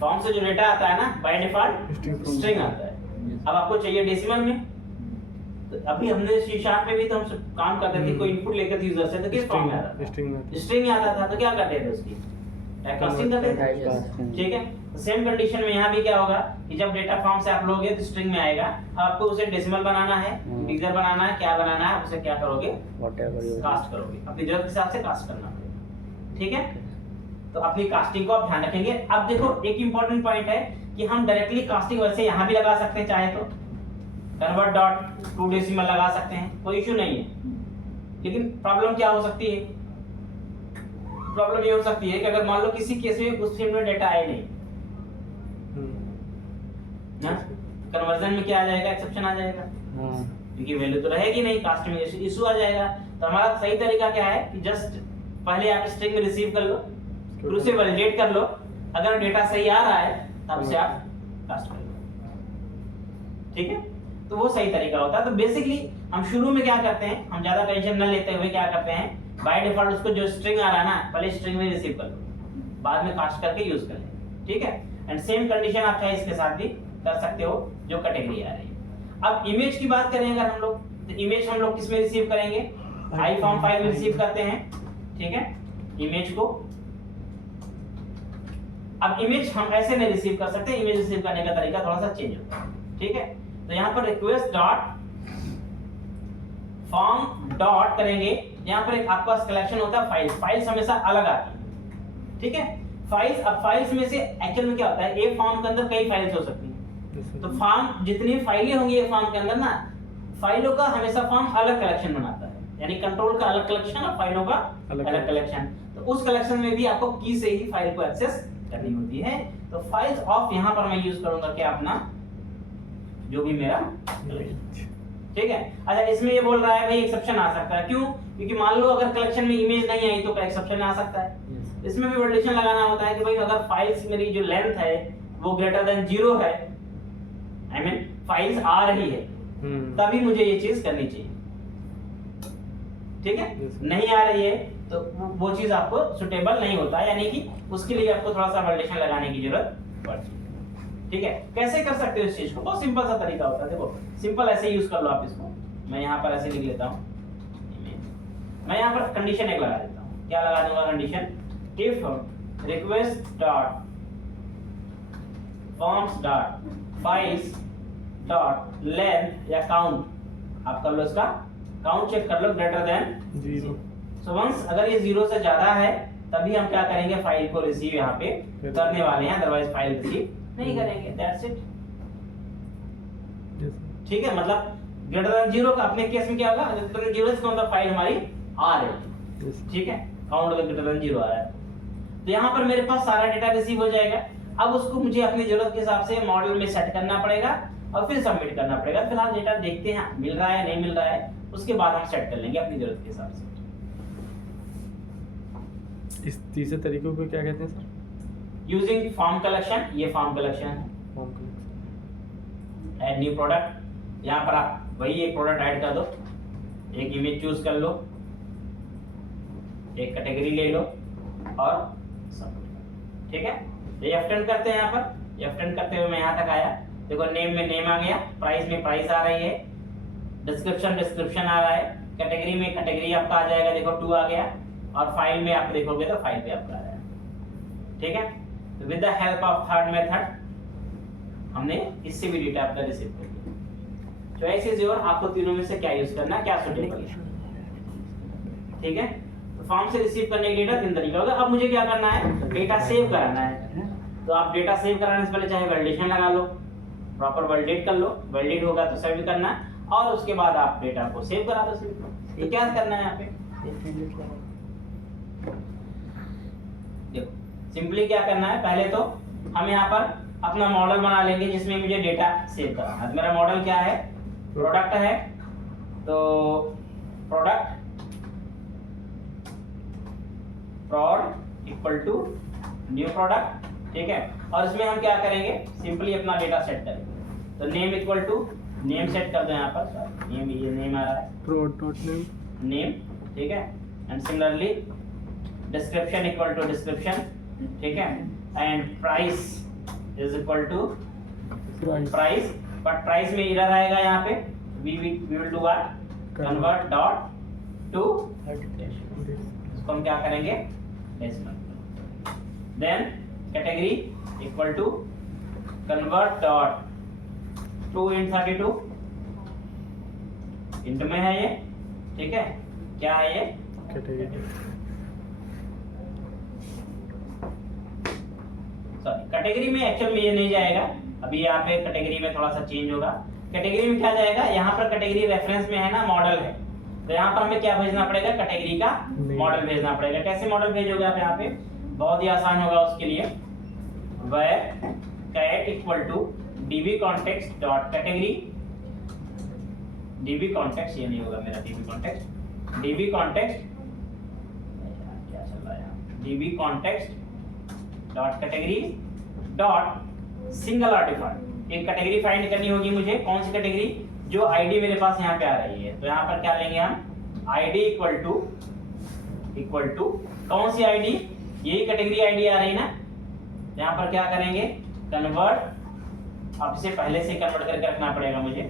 फॉर्म से जो डेटा आता है ना, बाय डिफॉल्ट स्ट्रिंग आता है। अब आपको चाहिए डेसिमल में, तो अभी हमने सी शार्प में भी तो हम काम करते थे, कोई इनपुट लेकर यूजर से तो किस फॉर्म में आता था, स्ट्रिंग आता था। तो क्या करते थे, उसकी टाइपकास्टिंग करते थे, ठीक है। तो सेम कंडीशन में यहाँ भी क्या होगा कि जब डेटा फॉर्म से आप लोगे तो स्ट्रिंग में आएगा, आपको उसे डेसिमल बनाना है, इंटीजर बनाना है, क्या बनाना है, उसे क्या करोगे, कास्ट करोगे, अपनी जरूरत के हिसाब से कास्ट करना पड़ेगा, ठीक है। तो अपनी कास्टिंग को आप ध्यान रखेंगे। अब देखो एक इंपॉर्टेंट पॉइंट है कि हम डायरेक्टली कास्टिंग वैसे यहाँ भी लगा सकते हैं, चाहे तो कन्वर्ट डॉट टू डेसिमल लगा सकते हैं, कोई इशू नहीं है। लेकिन प्रॉब्लम क्या हो सकती है, प्रॉब्लम ये हो सकती है कि अगर मान लो किसी केस में उस फील्ड में डेटा आए नहीं ना, कन्वर्जन में क्या आ जाएगा, एक्सेप्शन आ जाएगा, क्योंकि वैल्यू तो रहेगी नहीं, कास्ट में इशू आ जाएगा। तो हमारा सही तरीका क्या है कि जस्ट पहले आप स्ट्रिंग में रिसीव कर लो, फिर उसे वैलिडेट कर लो, अगर डेटा सही आ रहा है तब से आप कास्ट कर लो, ठीक है। तो वो सही तरीका होता है। तो बेसिकली हम शुरू में क्या करते हैं, हम ज्यादा टेंशन न लेते हुए क्या करते हैं, बाय डिफॉल्ट उसको जो स्ट्रिंग आ रहा है ना, पहले स्ट्रिंग में रिसीव कर लो, बाद में कास्ट करके यूज कर ले, ठीक है। एंड सेम कंडीशन आप चाहे इसके साथ भी कर सकते हो जो कैटेगरी आ रही है। अब इमेज की बात करें अगर हम लोग, तो इमेज हम लोग किस में रिसीव करेंगे, आई फॉर्म फाइल में रिसीव करते हैं, ठीक है, इमेज को। अब इमेज हम ऐसे नहीं रिसीव कर सकते, इमेज रिसीव करने का तरीका थोड़ा सा चेंज होता है, ठीक है। तो यहाँ पर रिक्वेस्ट डॉट फॉर्म डॉट करेंगे, यहाँ पर एक आपका कलेक्शन होता है फाइल्स, फाइल्स हमेशा अलग आती है, ठीक है। फाइल्स, अब फाइल्स में से एक्चुअल में क्या होता है, एक फॉर्म के अंदर कई फाइल्स हो सकती हैं, तो फॉर्म जितनी फाइलें होंगी एक फॉर्म के अंदर ना, फाइलों का हमेशा फॉर्म अलग कलेक्शन बनाता है, यानी कंट्रोल का अलग कलेक्शन और फाइलों का अलग कलेक्शन। तो उस कलेक्शन में भी आपको की से ही फाइल को एक्सेस करनी होती है। तो फाइल्स ऑफ यहाँ पर मैं यूज करूंगा क्या, अपना जो भी मेरा, ठीक है। अच्छा, इसमें ये बोल रहा है भाई एक्सेप्शन आ सकता है, क्यों, क्योंकि मान लो अगर कलेक्शन में इमेज नहीं आई तो एक्सेप्शन आ सकता है। इसमें भी वैलिडेशन लगाना होता है कि भाई अगर फाइल्स मेरी जो लेंथ है वो ग्रेटर देन 0 है, आई मीन फाइल्स आ रही है, तभी मुझे ये चीज करनी चाहिए, ठीक है। नहीं आ रही है तो वो चीज आपको सुटेबल नहीं होता है, यानी कि उसके लिए आपको थोड़ा सा वैलिडेशन लगाने की जरूरत पड़ती है, ठीक है। कैसे कर सकते हो इस चीज को, बहुत सिंपल सा तरीका होता है। देखो सिंपल ऐसे यूज कर लो आप इसको, मैं यहाँ पर ऐसे लिख लेता हूँ, मैं यहाँ पर कंडीशन एक लगा देता हूँ, क्या लगा दूंगा condition, if request dot forms dot files dot length या काउंट, आप कर लो इसका काउंट चेक कर लो ग्रेटर देन 0। सो वंस अगर ये 0 से ज्यादा है तभी हम क्या करेंगे, फाइल को रिसीव यहाँ पे करने वाले हैं, अदरवाइज फाइल रिसीव नहीं करेंगे, दैट्स इट। ठीक है, मतलब ग्रेटर देन 0 का अपने केस में क्या होगा, ग्रेटर देन 0 से मतलब फाइल हमारी आ रही है, ठीक है, काउंट का ग्रेटर देन 0 आ रहा है, तो यहाँ पर मेरे पास सारा डेटा रिसीव हो जाएगा। अब उसको मुझे अपनी जरूरत के हिसाब से मॉडल में सेट करना पड़ेगा और फिर सबमिट करना पड़ेगा। फिलहाल डेटा देखते हैं मिल रहा है नहीं मिल रहा है, उसके बाद हम सेट कर लेंगे अपनी जरूरत के हिसाब से। इस तीसरे तरीकों को क्या कहते हैं सर? यूजिंग फॉर्म कलेक्शन, ये फॉर्म कलेक्शन है। Form collection. Add new product, यहाँ पर आप वही एक प्रोडक्ट ऐड कर दो, एक इमेज चूज कर लो, एक कैटेगरी ले लो और सबमिट। ठीक है, ये F10 करते हैं। यहाँ पर F10 करते हुए मैं यहाँ तक आया, देखो नेम में नेम आ गया, प्राइस में प्राइस आ रही है, डिस्क्रिप्शन डिस्क्रिप्शन आ रहा है, कैटेगरी में कैटेगरी आपका आ जाएगा, देखो 2 आ गया, और फाइल में आप देखोगे तो फाइल पे आपका आ रहा है। ठीक है, तो with the help of third method हमने इससे भी डेटा आपका रिसीव कर लिया। चॉइस इज योर, आपको तीनों में से क्या यूज करना है, क्या सूटेबल है। ठीक है, तो फॉर्म से रिसीव करने के डेटा 3 तरीका होगा। अब मुझे क्या करना है, डेटा सेव कराना है। तो आप डेटा सेव कराने से पहले चाहे वैलिडेशन लगा लो, प्रॉपर वैलिडेट कर लो, वैलिडेट होगा तो सेव करना, और उसके बाद आप डेटा को सेव करा दो। तो क्या करना है यहाँ पे, देखो सिंपली क्या करना है, पहले तो हम यहाँ पर अपना मॉडल बना लेंगे जिसमें मुझे डेटा सेव करना है। मेरा मॉडल क्या है, प्रोडक्ट है, तो product prod equal to new product. ठीक है, और इसमें हम क्या करेंगे, सिंपली अपना डेटा सेट करेंगे। तो name equal to name set कर दो, यहाँ पर नेम, ये नेम आ रहा है, prod.name नेम। ठीक है, and similarly description equal to description. ठीक है, and price is equal to price, but price में एरर आएगा यहाँ पे, we will do what, convert dot to, इसको हम क्या करेंगे, then category equal to convert dot to in 32 int में है ये। ठीक है, क्या है ये, कैटेगरी। सॉरी कैटेगरी में एक्चुअल में ये नहीं जाएगा, अभी यहाँ पे कैटेगरी में थोड़ा सा चेंज होगा। कैटेगरी में क्या जाएगा, यहाँ पर कैटेगरी रेफरेंस में है ना, मॉडल है, तो यहाँ पर हमें क्या भेजना पड़ेगा, कैटेगरी का मॉडल भेजना पड़ेगा। कैसे मॉडल भेजोगे आप यहाँ पे, बहुत ही आसान होगा उसके लिए, where cat equal to db context dot category, db context ये नहीं होगा मेरा, db context क्या चल रहा है यहाँ, db context dot category dot single artifact. एक कैटेगरी फाइंड करनी होगी मुझे, कौन सी कैटेगरी, जो आईडी मेरे पास यहाँ पे आ रही है। तो यहाँ पर क्या लेंगे हम, आईडी इक्वल टू कौन सी आईडी, यही कैटेगरी आईडी आ रही है ना, यहाँ पर क्या करेंगे, कन्वर्ट, अब इसे पहले से कन्वर्ट करके रखना पड़ेगा मुझे,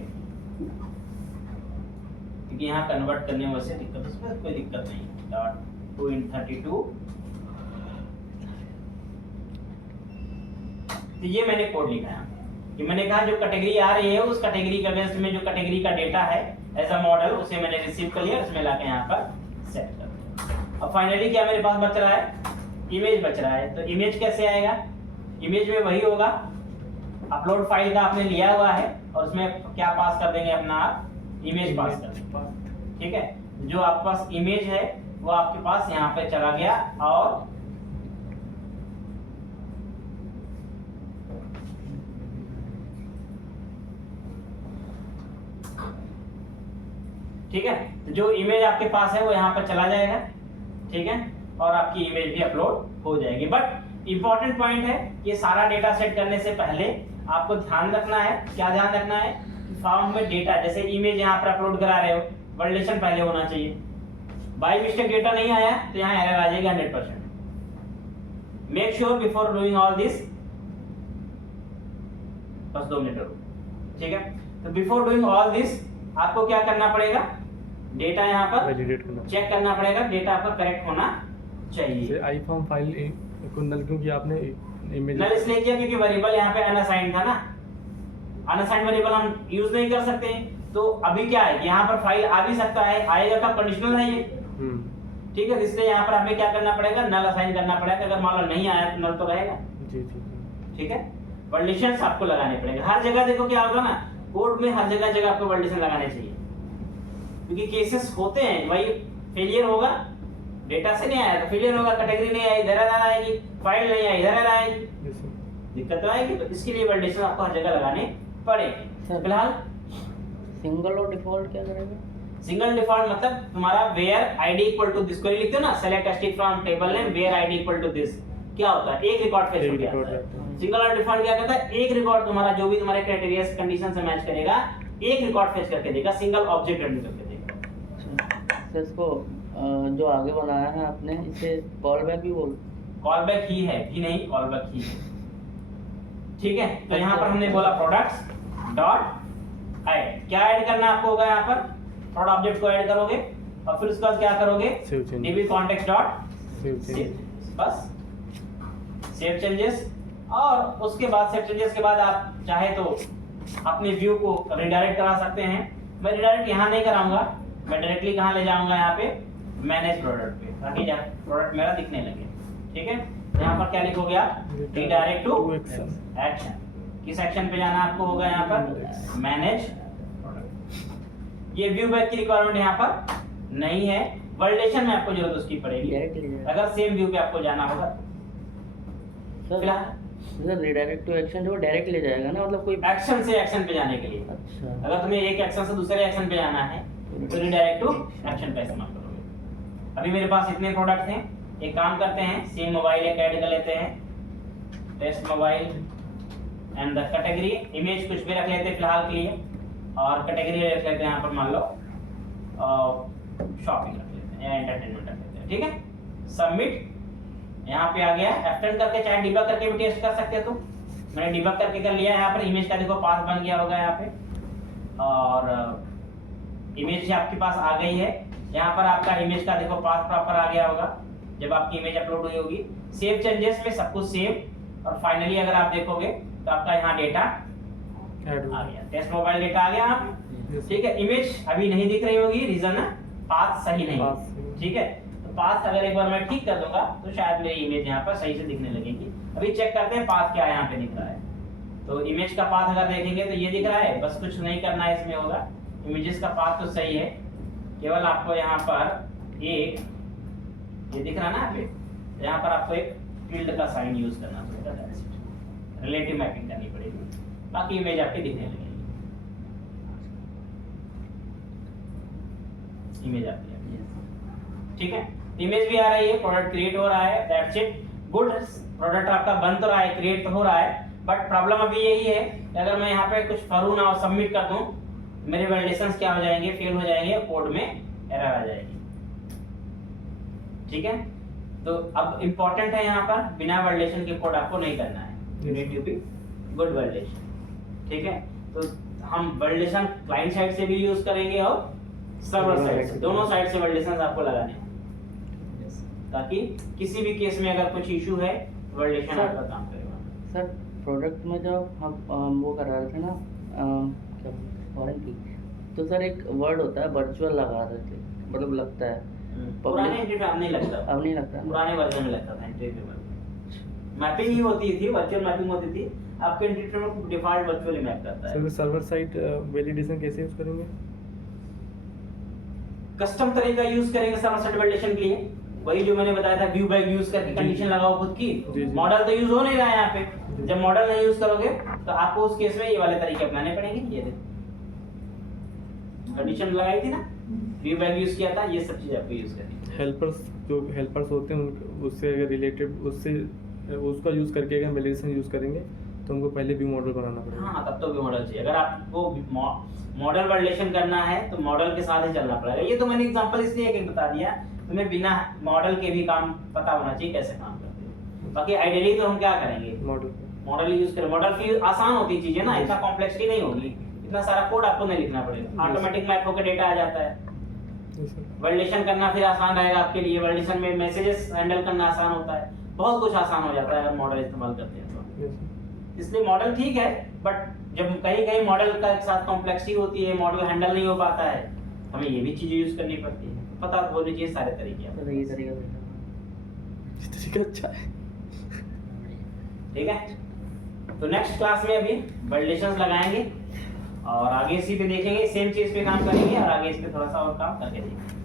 क्योंकि यहाँ कन्वर्ट करने में वैसे दिक्कत, उसमें कोई दिक्कत नहीं, डॉट टू इन 32। तो ये मैंने कोड लिखा है कि मैंने कहा जो कैटेगरी आ रही है उस कैटेगरी के बेस में जो कैटेगरी का डेटा है एज अ मॉडल, उसे मैंने रिसीव कर लिया, उसमें लाके यहाँ पर सेट कर दिया। अब फाइनली क्या मेरे पास बच रहा है, इमेज बच रहा है। तो इमेज कैसे आएगा, इमेज में वही होगा, अपलोड फाइल का आपने लिया हुआ है और उसमें क्या पास कर देंगे, अपना आप इमेज पास कर देंगे। ठीक है, जो आपके पास इमेज है वो आपके पास यहाँ पे चला गया, और ठीक है, तो जो इमेज आपके पास है वो यहाँ पर चला जाएगा। ठीक है, और आपकी इमेज भी अपलोड हो जाएगी। बट इंपॉर्टेंट पॉइंट है, ये सारा डेटा सेट करने से पहले आपको ध्यान रखना है, क्या ध्यान रखना है, फॉर्म में डेटा, जैसे इमेज यहाँ पर अपलोड करा रहे हो, वैलिडेशन पहले होना चाहिए। बाय मिस्टेक डेटा नहीं आया तो यहाँ एरर आ जाएगी 100%। Make sure before doing all this, बस 2 मिनट रुको। ठीक है, तो बिफोर डूइंग ऑल दिस आपको क्या करना पड़ेगा, डेटा यहाँ पर वैलिडेट करना चेक करना पड़ेगा, डेटा आपका करेक्ट होना चाहिए। जैसे आई फॉर्म फाइल को नल क्यों किया आपने इमेज नल इसलिए किया क्योंकि वेरिएबल यहाँ पे अनअसाइंड था ना, अनअसाइंड वेरिएबल हम यूज नहीं कर सकते। तो अभी क्या है, यहाँ पर फाइल आ भी सकता है, आएगा तो कंडीशनल है ये, ठीक है। इसलिए यहाँ पर हमें क्या करना पड़ेगा, नल असाइन करना पड़ेगा। अगर मान लो नहीं आया तो नल तो रहेगा, जी जी जी। ठीक है। वर्डिशंस आपको लगाने पड़ेंगे हर जगह। देखो क्या होगा ना, कोड में हर जगह आपको वर्डिशन लगाने चाहिए, क्योंकि केसेस होते हैं भाई, फेलियर होगा, डेटा से नहीं आया तो फेलियर होगा, कैटेगरी नहीं आई इधर आएगी, फाइल नहीं आई इधर आएगी, Yes, sir. दिक्कत तो आएगी। तो इसके लिए वर्डिशन आपको हर जगह लगाने पड़ेंगे। सर। फिलहाल सिंगल और डिफॉल्ट क्या करेगा? सिंगल डिफॉल्ट मतलब तुम्हारा where ID equal to this, कोई लिखते हो ना, select stick from table name where ID equal to this, क्या होता है, एक रिकॉर्ड फेच हो एक गया। record रहता है। सिंगल और डिफॉल्ट क्या करता है, एक रिकॉर्ड तुम्हारा जो भी तुम्हारे क्राइटेरिया कंडीशन से मैच करेगा, एक रिकॉर्ड फेच करके देगा, सिंगल ऑब्जेक्ट रिटर्न करके देगा। सर इसको जो आगे बनाया है आपने, इसे कॉल बैक भी बोल। कॉल बैक ही है, भी नहीं कॉल बैक ही है, ठीक है। तो यहाँ पर हमने बोला प्रोडक्ट्स डॉट ऐड, क्या ऐड करना आपको होगा, यहाँ पर प्रोडक्ट ऑब्जेक्ट को ऐड करोगे और फिर उसके बाद क्या करोगे, Save changes. db context dot save save change बस, सेव चेंजेस। और उसके बाद सेव चेंजेस के बाद आप चाहे तो अपने व्यू को रिडायरेक्ट करा सकते हैं। मैं रिडायरेक्ट यहाँ नहीं कराऊंगा, मैं डायरेक्टली कहाँ ले जाऊंगा, यहाँ पे मैनेज प्रोडक्ट पे, ताकि प्रोडक्ट मेरा दिखने लगे, ठीक है। यहाँ पर क्या लिखोगे आप, redirect to To action. Action. किस एक्शन पे जाना आपको होगा, यहाँ पर मैनेज प्रोडक्ट। ये व्यू बैक की रिक्वायरमेंट यहाँ पर नहीं है, वैलिडेशन में आपको जरूरत उसकी पड़ेगी डायरेक्ट ले जाएगा। अगर सेम व्यू पे आपको जाना होगा। सर फिलहाल सर रिडायरेक्ट टू एक्शन जो डायरेक्ट ले जाएगा ना, मतलब कोई। एक्शन से एक्शन पे जाने के लिए, अच्छा। अगर तुम्हें एक एक्शन से दूसरे एक्शन पे जाना है तो रिडायरेक्ट टू एक्शन का इस्तेमाल करोगे। अभी मेरे पास इतने प्रोडक्ट्स हैं, एक काम करते हैं, सेम मोबाइल एक ऐड कर लेते हैं, test mobile and the category image कुछ भी रख लेते हैं फिलहाल के लिए, और कैटेगरी रख लेते हैं यहाँ पर, मान लो शॉपिंग रख लेते हैं या एंटरटेनमेंट रख लेते हैं, ठीक है। सबमिट, यहाँ पे आ गया, F10 करके चाहे डिबग करके भी टेस्ट कर सकते हो तुम। मैंने डिबग करके कर लिया, यहाँ पर इमेज का देखो पाथ बन गया होगा यहाँ पे, और इमेज आपके पास आ गई है। यहाँ पर आपका इमेज का देखो पाथ प्रॉपर आ गया होगा जब आपकी इमेज अपलोड हुई होगी। सेव चेंजेस में सब कुछ सेव, और फाइनली अगर आप देखोगे तो आपका यहाँ डेटा ऐड आ गया, टेस्ट मोबाइल डेटा आ गया यहाँ पे, Yes. ठीक है। इमेज अभी नहीं दिख रही होगी, रीजन है पाथ सही नहीं पाथ है, सही। ठीक है। तो पाथ अगर एक बार मैं ठीक कर दूंगा तो शायद मेरी इमेज यहाँ पर सही से दिखने लगेगी। अभी चेक करते हैं पाथ क्या यहाँ पे दिख रहा है। तो इमेज का पाथ अगर देखेंगे तो ये दिख रहा है, बस कुछ नहीं करना है इसमें होगा। इमेजेस का पाथ तो सही है, केवल आपको यहाँ पर एक ये दिख रहा है ना यहाँ पे, यहाँ पर आपको एक फील्ड का साइन यूज करना पड़ेगा, रिलेटिव मैपिंग करनी पड़ेगी, बाकी इमेज आपकी दिखने लगेगी। इमेज आती है, ठीक है। इमेज भी आ रही है, प्रोडक्ट क्रिएट हो रहा है, दैट्स इट, गुड। प्रोडक्ट आपका बन तो रहा है, क्रिएट तो हो रहा है, बट प्रॉब्लम अभी यही है कि अगर मैं यहाँ पे कुछ करूँ ना और सबमिट कर दूं, मेरे वैलिडेशंस क्या हो जाएंगे, फेल हो जाएंगे, कोड में एरर आ जाएगी, ठीक है। तो अब इंपॉर्टेंट है यहाँ पर बिना वैलिडेशन के कोड आपको नहीं करना है, you need to be good validation, ठीक है। तो हम वैलिडेशन क्लाइंट साइड से भी यूज करेंगे और सर्वर साइड से, दोनों साइड से वैलिडेशंस आपको लगाने हैं, ताकि किसी भी केस में अगर कुछ इशू है वैलिडेशन सर, आपका काम करेगा। सर प्रोडक्ट में जब हम वो करा रहे थे ना, क्या वारंटी, तो सर एक वर्ड होता है वर्चुअल लगा रहे थे, मतलब लगता है पुराने एंट्री पे अब नहीं लगता, अब नहीं लगता ना? पुराने वर्जन में लगता था एंट्री पे मैपिंग ही होती थी, वर्चुअल मैपिंग होती थी। आपके एंट्री पे में डिफॉल्ट वर्चुअली मैप करता है। सर सर्वर साइड वैलिडेशन कैसे यूज करेंगे? कस्टम तरीका यूज करेंगे सर्वर साइड वैलिडेशन के लिए, वही जो मैंने बताया था, व्यू बैक यूज करके कंडीशन लगाओ खुद की। जी। मॉडल तो यूज हो नहीं रहा है यहाँ पे, जब मॉडल नहीं यूज करोगे तो आपको उस केस में ये वाले तरीके अपनाने पड़ेंगे। ये देखो कंडीशन लगाई थी ना, व्यू बैक यूज किया था, ये सब चीज आपको यूज करनी है। हेल्पर्स जो हेल्पर्स होते हैं उससे अगर रिलेटेड उससे उसका यूज करके अगर वैलिडेशन यूज करेंगे तो उनको पहले भी मॉडल बनाना पड़ेगा। हाँ, तब तो भी मॉडल चाहिए। अगर आपको मॉडल वैलिडेशन करना है तो मॉडल के साथ ही चलना पड़ेगा। ये तो मैंने एग्जांपल इसलिए एक बता दिया, तुम्हें बिना मॉडल के भी काम पता होना चाहिए कैसे काम करते हैं। बाकी आइडियली तो हम क्या करेंगे, मॉडल यूज करें। मॉडल की आसान होती चीजें ना, इतना कॉम्प्लेक्सिटी नहीं होगी, इतना सारा कोड आपको नहीं लिखना पड़ेगा, ऑटोमेटिक मैप होकर डेटा आ जाता है। Yes, sir. वैलिडेशन करना फिर आसान रहेगा आपके लिए, वैलिडेशन में मैसेजेस हैंडल करना आसान होता है, बहुत कुछ आसान हो जाता है अगर मॉडल इस्तेमाल करते हैं तो। Yes, sir. इसलिए मॉडल ठीक है, बट जब कहीं कहीं मॉडल का एक साथ कॉम्प्लेक्सिटी होती है, मॉडल हैंडल नहीं हो पाता है, हमें ये भी चीजें यूज करनी पड़ती है। पता होनी चाहिए सारे तरीके। सर ये तरीका सही ये तरीका अच्छा है। ठीक है, तो नेक्स्ट क्लास में अभी वैलिडेशंस लगाएंगे और आगे इसी पे देखेंगे, सेम चीज पे काम करेंगे और आगे इस पे थोड़ा सा और काम करके देखेंगे।